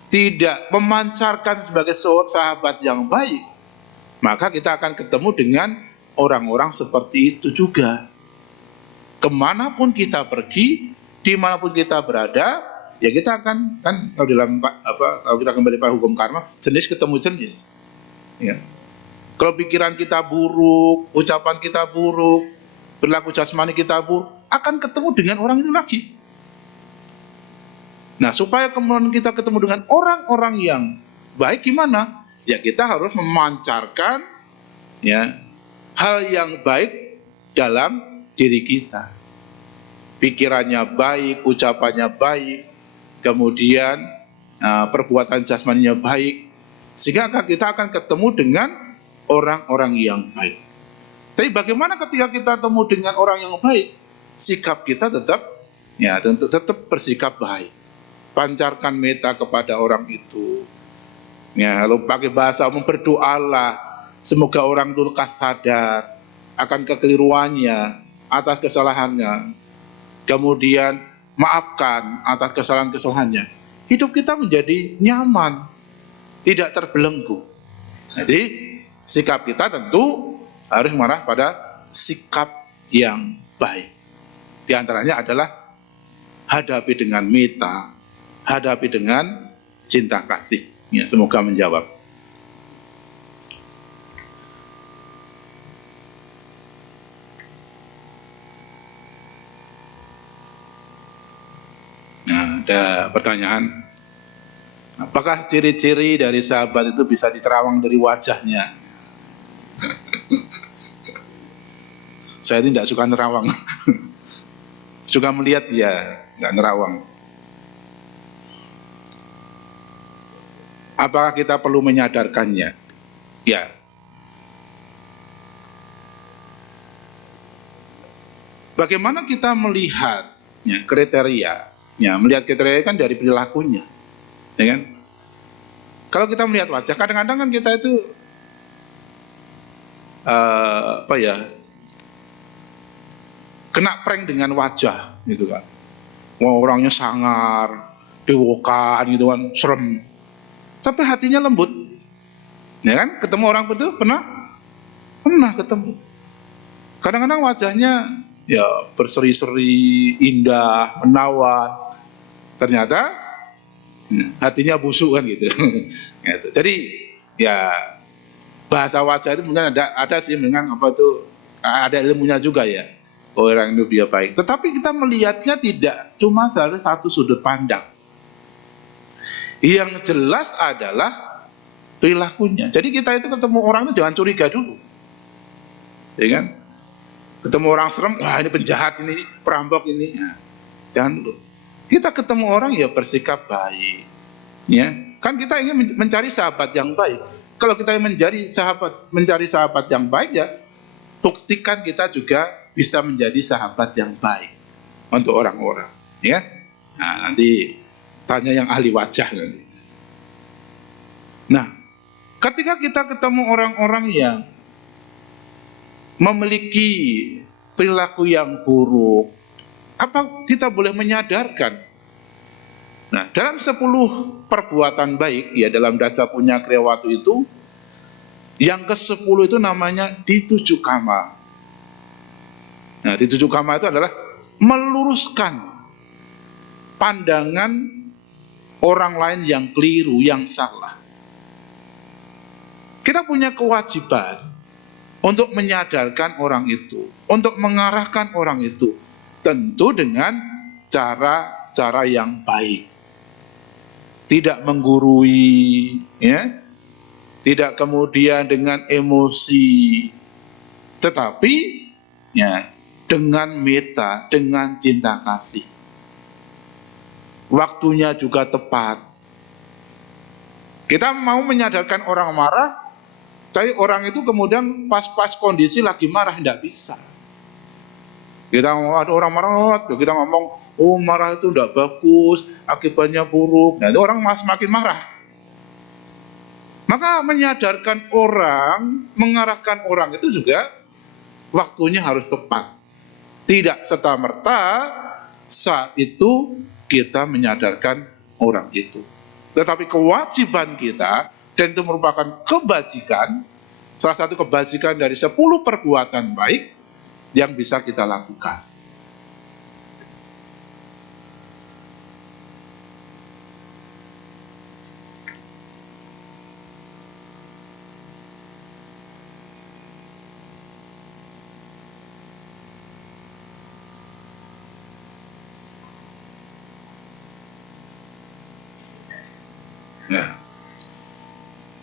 tidak memancarkan sebagai seorang sahabat yang baik, maka kita akan ketemu dengan orang-orang seperti itu juga. kemanapun kita pergi, dimanapun kita berada, ya kita akan, kan kalau dalam kalau kita kembali pada hukum karma, jenis ketemu jenis. Ya. Kalau pikiran kita buruk, ucapan kita buruk, perilaku jasmani kita buruk, akan ketemu dengan orang itu lagi. Nah, supaya kemudian kita ketemu dengan orang-orang yang baik gimana? Ya kita harus memancarkan ya hal yang baik dalam diri kita. Pikirannya baik, ucapannya baik, kemudian perbuatan jasmaninya baik, sehingga kita akan ketemu dengan orang-orang yang baik. Tapi bagaimana ketika kita ketemu dengan orang yang baik? Sikap kita tetap bersikap baik. Pancarkan meta kepada orang itu. Ya, lalu pakai bahasa berdoalah, semoga orang itu lekas sadar akan kekeliruannya, atas kesalahannya. Kemudian maafkan atas kesalahan-kesalahannya. Hidup kita menjadi nyaman, tidak terbelenggu. Jadi sikap kita tentu harus mengarah pada sikap yang baik. Di antaranya adalah hadapi dengan meta, hadapi dengan cinta kasih. Ya, semoga menjawab. Nah, ada pertanyaan. Apakah ciri-ciri dari sahabat itu bisa diterawang dari wajahnya? Saya tidak suka nerawang. Suka melihat ya, nggak nerawang. Apakah kita perlu menyadarkannya? Ya. Bagaimana kita melihat kriteria? Ya, melihat kriteria kan dari perilakunya. Ya kan? Kalau kita melihat wajah, kadang-kadang kan kita itu kena prank dengan wajah gitu kan. Wah, orangnya sangar, dewokan gitu kan, serem. Tapi hatinya lembut. Ya kan? Ketemu orang itu pernah ketemu. Kadang-kadang wajahnya ya berseri-seri, indah, menawan. Ternyata hatinya busuk kan gitu. Gitu. Jadi ya bahasa wajah itu mungkin ada sih dengan ada ilmunya juga ya. Orang itu dia baik. Tetapi kita melihatnya tidak cuma dari satu sudut pandang. Yang jelas adalah perilakunya. Jadi kita itu ketemu orang itu jangan curiga dulu. Ya kan? Ketemu orang serem, wah ini penjahat ini, perampok ini. Nah, jangan dulu. Kita ketemu orang ya bersikap baik. Ya, kan kita ingin mencari sahabat yang baik. Kalau kita mencari sahabat yang baik ya, buktikan kita juga bisa menjadi sahabat yang baik untuk orang-orang. Ya, nah, nanti tanya yang ahli wajah nanti. Nah, ketika kita ketemu orang-orang yang memiliki perilaku yang buruk, apa kita boleh menyadarkan? Nah, dalam 10 perbuatan baik, ya dalam Dasa Punya Kriya Watu itu, yang ke-10 itu namanya dituju kama. Nah, dituju kama itu adalah meluruskan pandangan orang lain yang keliru, yang salah. Kita punya kewajiban untuk menyadarkan orang itu, untuk mengarahkan orang itu, tentu dengan cara-cara yang baik. Tidak menggurui, ya, tidak kemudian dengan emosi, tetapi ya dengan meta, dengan cinta kasih. Waktunya juga tepat. Kita mau menyadarkan orang marah, tapi orang itu kemudian pas-pas kondisi lagi marah, tidak bisa. Kita ada orang marah, kita ngomong, oh marah itu tidak bagus, akibatnya buruk. Nah, itu orang semakin marah. Maka menyadarkan orang, mengarahkan orang itu juga waktunya harus tepat. Tidak serta-merta saat itu kita menyadarkan orang itu. Tetapi kewajiban kita, dan itu merupakan kebajikan, salah satu kebajikan dari 10 perbuatan baik yang bisa kita lakukan.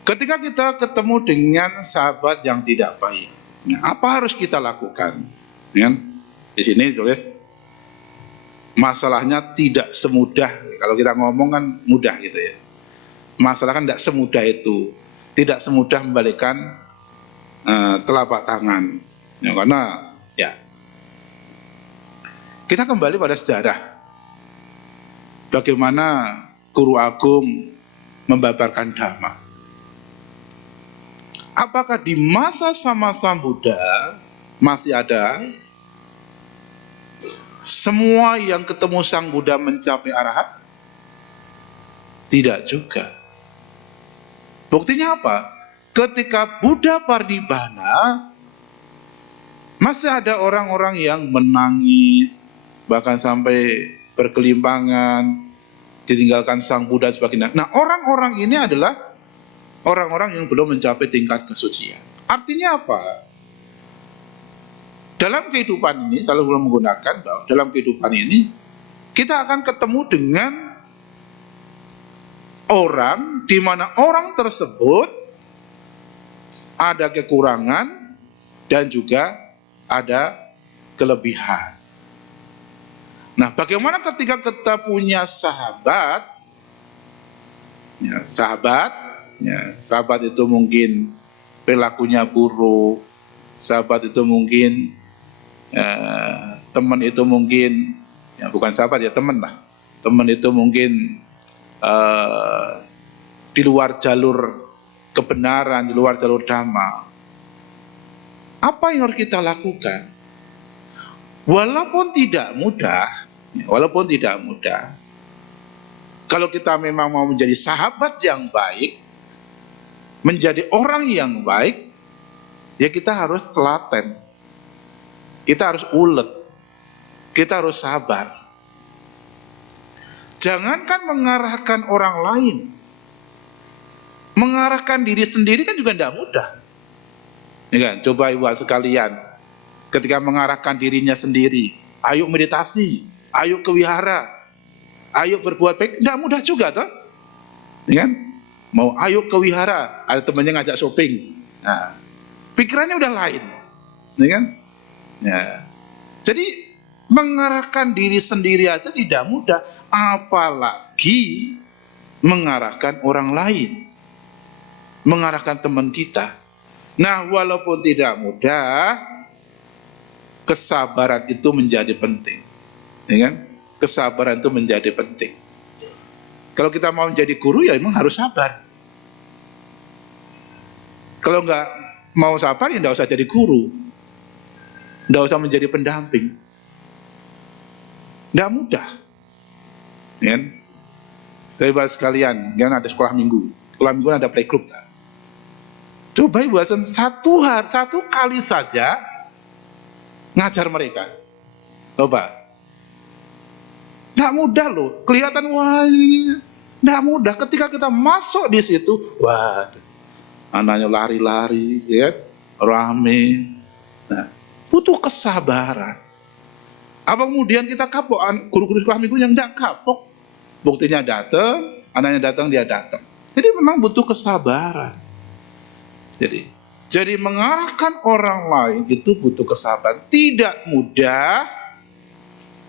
Ketika kita ketemu dengan sahabat yang tidak baik, apa harus kita lakukan? Ya, di sini tulis masalahnya tidak semudah. Kalau kita ngomong kan mudah gitu ya. Masalah kan tidak semudah itu, tidak semudah membalikkan telapak tangan. Ya, karena ya kita kembali pada sejarah. Bagaimana Guru Agung membabarkan Dhamma. Apakah di masa sama-sama Buddha masih ada semua yang ketemu Sang Buddha mencapai arahat? Tidak juga. Buktinya apa? Ketika Buddha Parinibbana, masih ada orang-orang yang menangis, bahkan sampai bergelimpangan, ditinggalkan Sang Buddha sebagainya. Nah, orang-orang ini adalah orang-orang yang belum mencapai tingkat kesucian. Artinya apa? Dalam kehidupan ini, selalu belum menggunakan bahwa dalam kehidupan ini kita akan ketemu dengan orang di mana orang tersebut ada kekurangan dan juga ada kelebihan. Nah, bagaimana ketika kita punya sahabat? Ya, sahabat itu mungkin perilakunya buruk, sahabat itu mungkin teman itu mungkin ya bukan sahabat ya teman lah, teman itu mungkin di luar jalur kebenaran, di luar jalur Dhamma. Apa yang harus kita lakukan? Walaupun tidak mudah, kalau kita memang mau menjadi sahabat yang baik, menjadi orang yang baik, ya kita harus telaten, kita harus ulet, kita harus sabar. Jangankan mengarahkan orang lain, mengarahkan diri sendiri kan juga tidak mudah. Ya kan? Coba ibu sekalian, ketika mengarahkan dirinya sendiri, ayo meditasi, ayo ke wihara, ayo berbuat baik, tidak mudah juga toh. Ya kan? Mau ayo ke wihara, ada temannya ngajak shopping, nah, pikirannya udah lain, ya kan? Ya. Jadi mengarahkan diri sendiri aja tidak mudah, apalagi mengarahkan orang lain, mengarahkan teman kita. Nah, walaupun tidak mudah, kesabaran itu menjadi penting, ya kan? Kesabaran itu menjadi penting. Kalau kita mau menjadi guru ya memang harus sabar. Kalau nggak mau sabar ya nggak usah jadi guru, nggak usah menjadi pendamping. Nggak mudah, ya kan? Saya bahas sekalian, kan ada sekolah minggu ada playgroup. Coba ibu satu kali saja ngajar mereka. Coba. Nggak mudah loh, kelihatan wah ini nggak mudah. Ketika kita masuk di situ, wah, anaknya lari-lari, ya, rame. Nah, butuh kesabaran. Apa kemudian kita kapok? Guru-guru sekolah minggu yang nggak kapok, buktinya datang, anaknya datang, dia datang. Jadi memang butuh kesabaran. Jadi mengarahkan orang lain itu butuh kesabaran. Tidak mudah,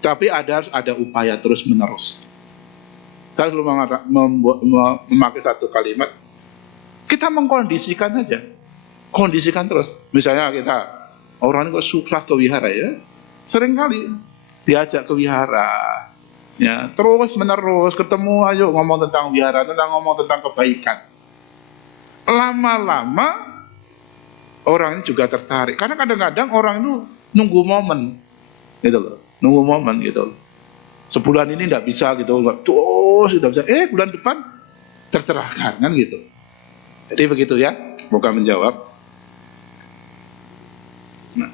tapi harus ada upaya terus menerus. Saya selalu memakai satu kalimat, kita mengkondisikan aja, kondisikan terus. Misalnya kita orang ini kok susah ke wihara ya, seringkali diajak ke wihara, ya terus menerus ketemu, ayo ngomong tentang wihara, ngomong tentang kebaikan. Lama-lama orang ini juga tertarik, karena kadang-kadang orang itu nunggu momen, gitu loh. Nunggu momen gitu. Sebulan ini tidak bisa gitu, terus tidak bisa. Bulan depan tercerahkan kan gitu. Jadi begitu ya. Moga menjawab. Nah.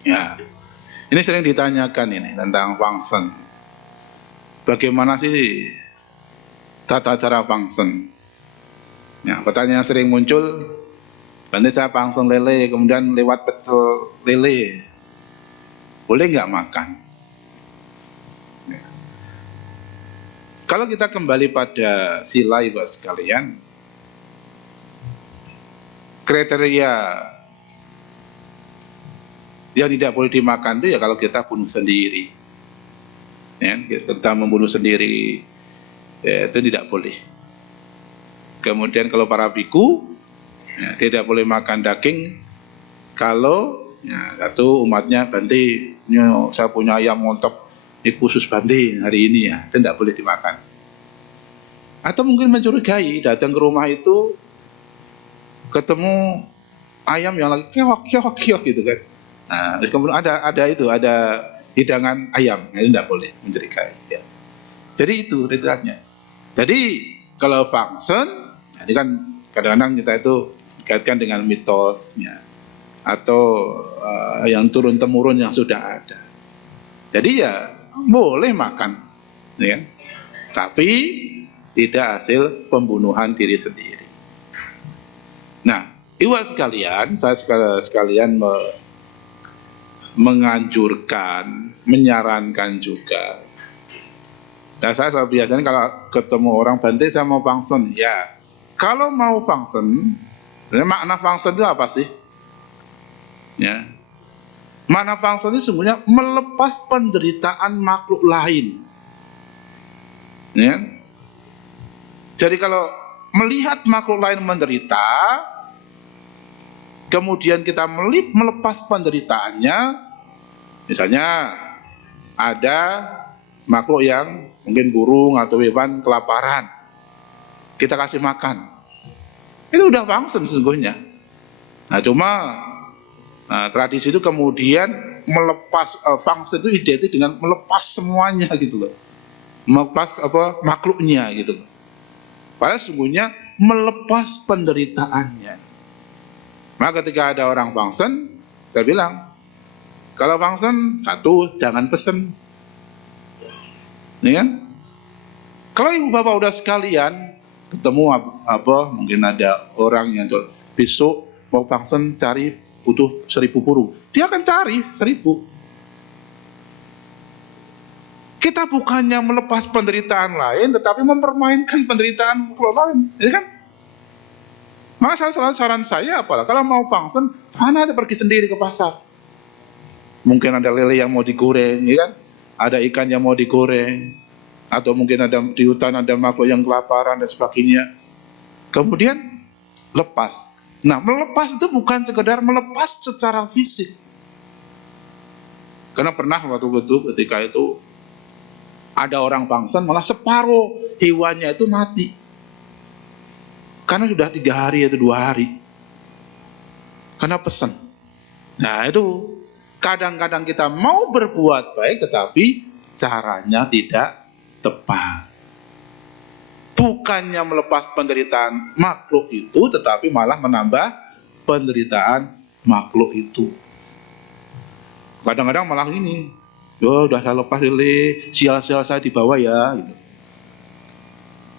Ya. Ini sering ditanyakan ini tentang Wangsen. Bagaimana sih tata cara Wangsen? Ya, pertanyaan yang sering muncul, Bante saya pangsong lele, kemudian lewat pecel lele, boleh nggak makan? Ya. Kalau kita kembali pada sila ibu sekalian, kriteria yang tidak boleh dimakan itu ya kalau kita bunuh sendiri, ya, kita membunuh sendiri, ya, itu tidak boleh. Kemudian kalau para biku, ya, tidak boleh makan daging kalau ya, satu umatnya Bante, saya punya ayam montok ini khusus Bante hari ini ya, itu tidak boleh dimakan. Atau mungkin mencurigai, datang ke rumah itu ketemu ayam yang lagi keok gitu kan. Nah, kemudian ada hidangan ayam, itu tidak boleh mencurigai. Ya. Jadi itu ritualnya. Jadi kalau function, jadi kan kadang-kadang kita itu dikaitkan dengan mitosnya atau yang turun temurun yang sudah ada. Jadi ya boleh makan, ya kan? Tapi tidak hasil pembunuhan diri sendiri. Nah, ibu sekalian, saya sekalian menganjurkan, menyarankan juga. Nah, saya biasanya kalau ketemu orang Bante saya mau function, ya. Kalau mau function, makna function itu apa sih? Ya. Makna function itu sebenarnya melepas penderitaan makhluk lain. Ya. Jadi kalau melihat makhluk lain menderita, kemudian kita melepas penderitaannya, misalnya ada makhluk yang mungkin burung atau hewan kelaparan, kita kasih makan, itu udah function sesungguhnya. Nah cuma tradisi itu kemudian melepas function itu identik dengan melepas semuanya gitu loh, melepas makhluknya gitu. Padahal sesungguhnya melepas penderitaannya. Maka ketika ada orang function, saya bilang kalau function satu jangan pesen, ya kan? Kalau ibu bapak udah sekalian ketemu mungkin ada orang yang besok mau function cari butuh 1000 burung, dia akan cari 1000. Kita bukannya melepas penderitaan lain, tetapi mempermainkan penderitaan lain, ya kan? Maka saran saya apalah, kalau mau function, mana ada pergi sendiri ke pasar. Mungkin ada lele yang mau digoreng, ya kan? Ada ikan yang mau digoreng, atau mungkin ada di hutan ada makhluk yang kelaparan dan sebagainya. Kemudian lepas. Nah, melepas itu bukan sekedar melepas secara fisik. Karena pernah waktu itu ketika itu ada orang function malah separuh hewannya itu mati. Karena sudah 3 hari atau 2 hari. Karena pesan. Nah, itu kadang-kadang kita mau berbuat baik tetapi caranya tidak tepat. Bukannya melepas penderitaan makhluk itu, tetapi malah menambah penderitaan makhluk itu. Kadang-kadang malah gini, udah saya lepas lele, sial-sial saya dibawa ya. Gitu.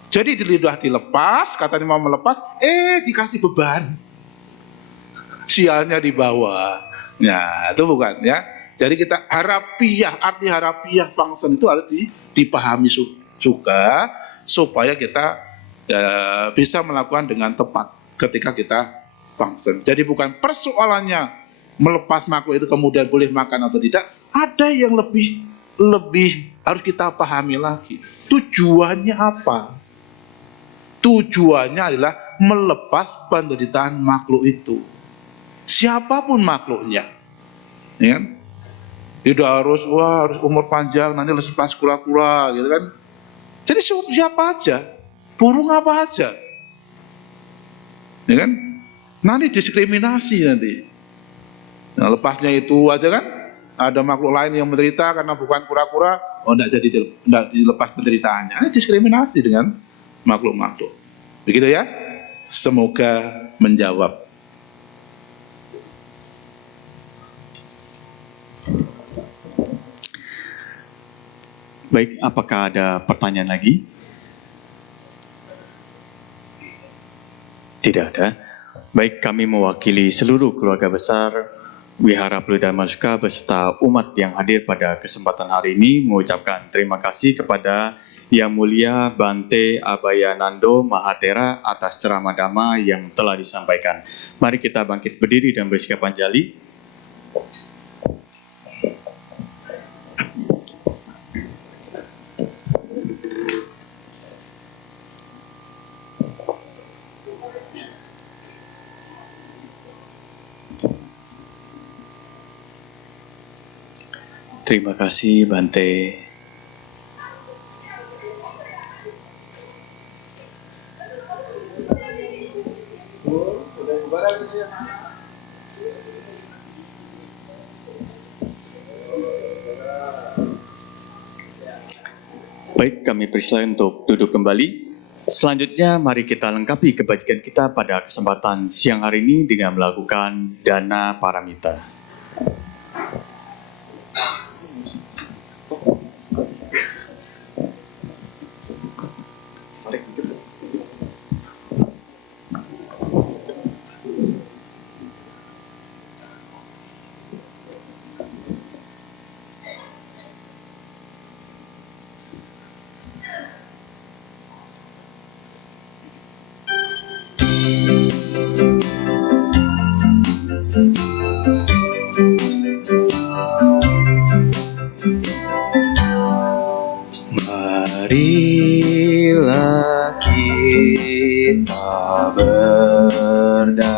Jadi sudah dilepas, katanya mau melepas, dikasih beban, sialnya dibawa. Nah, itu bukan ya. Jadi kita harafiah, arti harafiah function itu harus dipahami juga supaya kita bisa melakukan dengan tepat ketika kita function. Jadi bukan persoalannya melepas makhluk itu kemudian boleh makan atau tidak. Ada yang lebih harus kita pahami lagi. Tujuannya apa? Tujuannya adalah melepas penderitaan makhluk itu. Siapapun makhluknya, ya kan? Tidak harus umur panjang nanti lepas kura-kura, gitu kan? Jadi siapa aja, burung apa aja, ya kan? Nanti diskriminasi nanti. Nah, lepasnya itu aja kan? Ada makhluk lain yang menderita karena bukan kura-kura, tidak dilepas penderitaannya. Ini diskriminasi dengan makhluk-makhluk. Begitu ya? Semoga menjawab. Baik, apakah ada pertanyaan lagi? Tidak ada. Baik, kami mewakili seluruh keluarga besar Wihara Pelita Masuka beserta umat yang hadir pada kesempatan hari ini mengucapkan terima kasih kepada Yang Mulia Bante Abhayanando Mahatera atas ceramah dhamma yang telah disampaikan. Mari kita bangkit berdiri dan bersikap panjali. Terima kasih Bante. Baik, kami persilakan untuk duduk kembali. Selanjutnya, mari kita lengkapi kebajikan kita pada kesempatan siang hari ini dengan melakukan dana paramita. Marilah kita berdana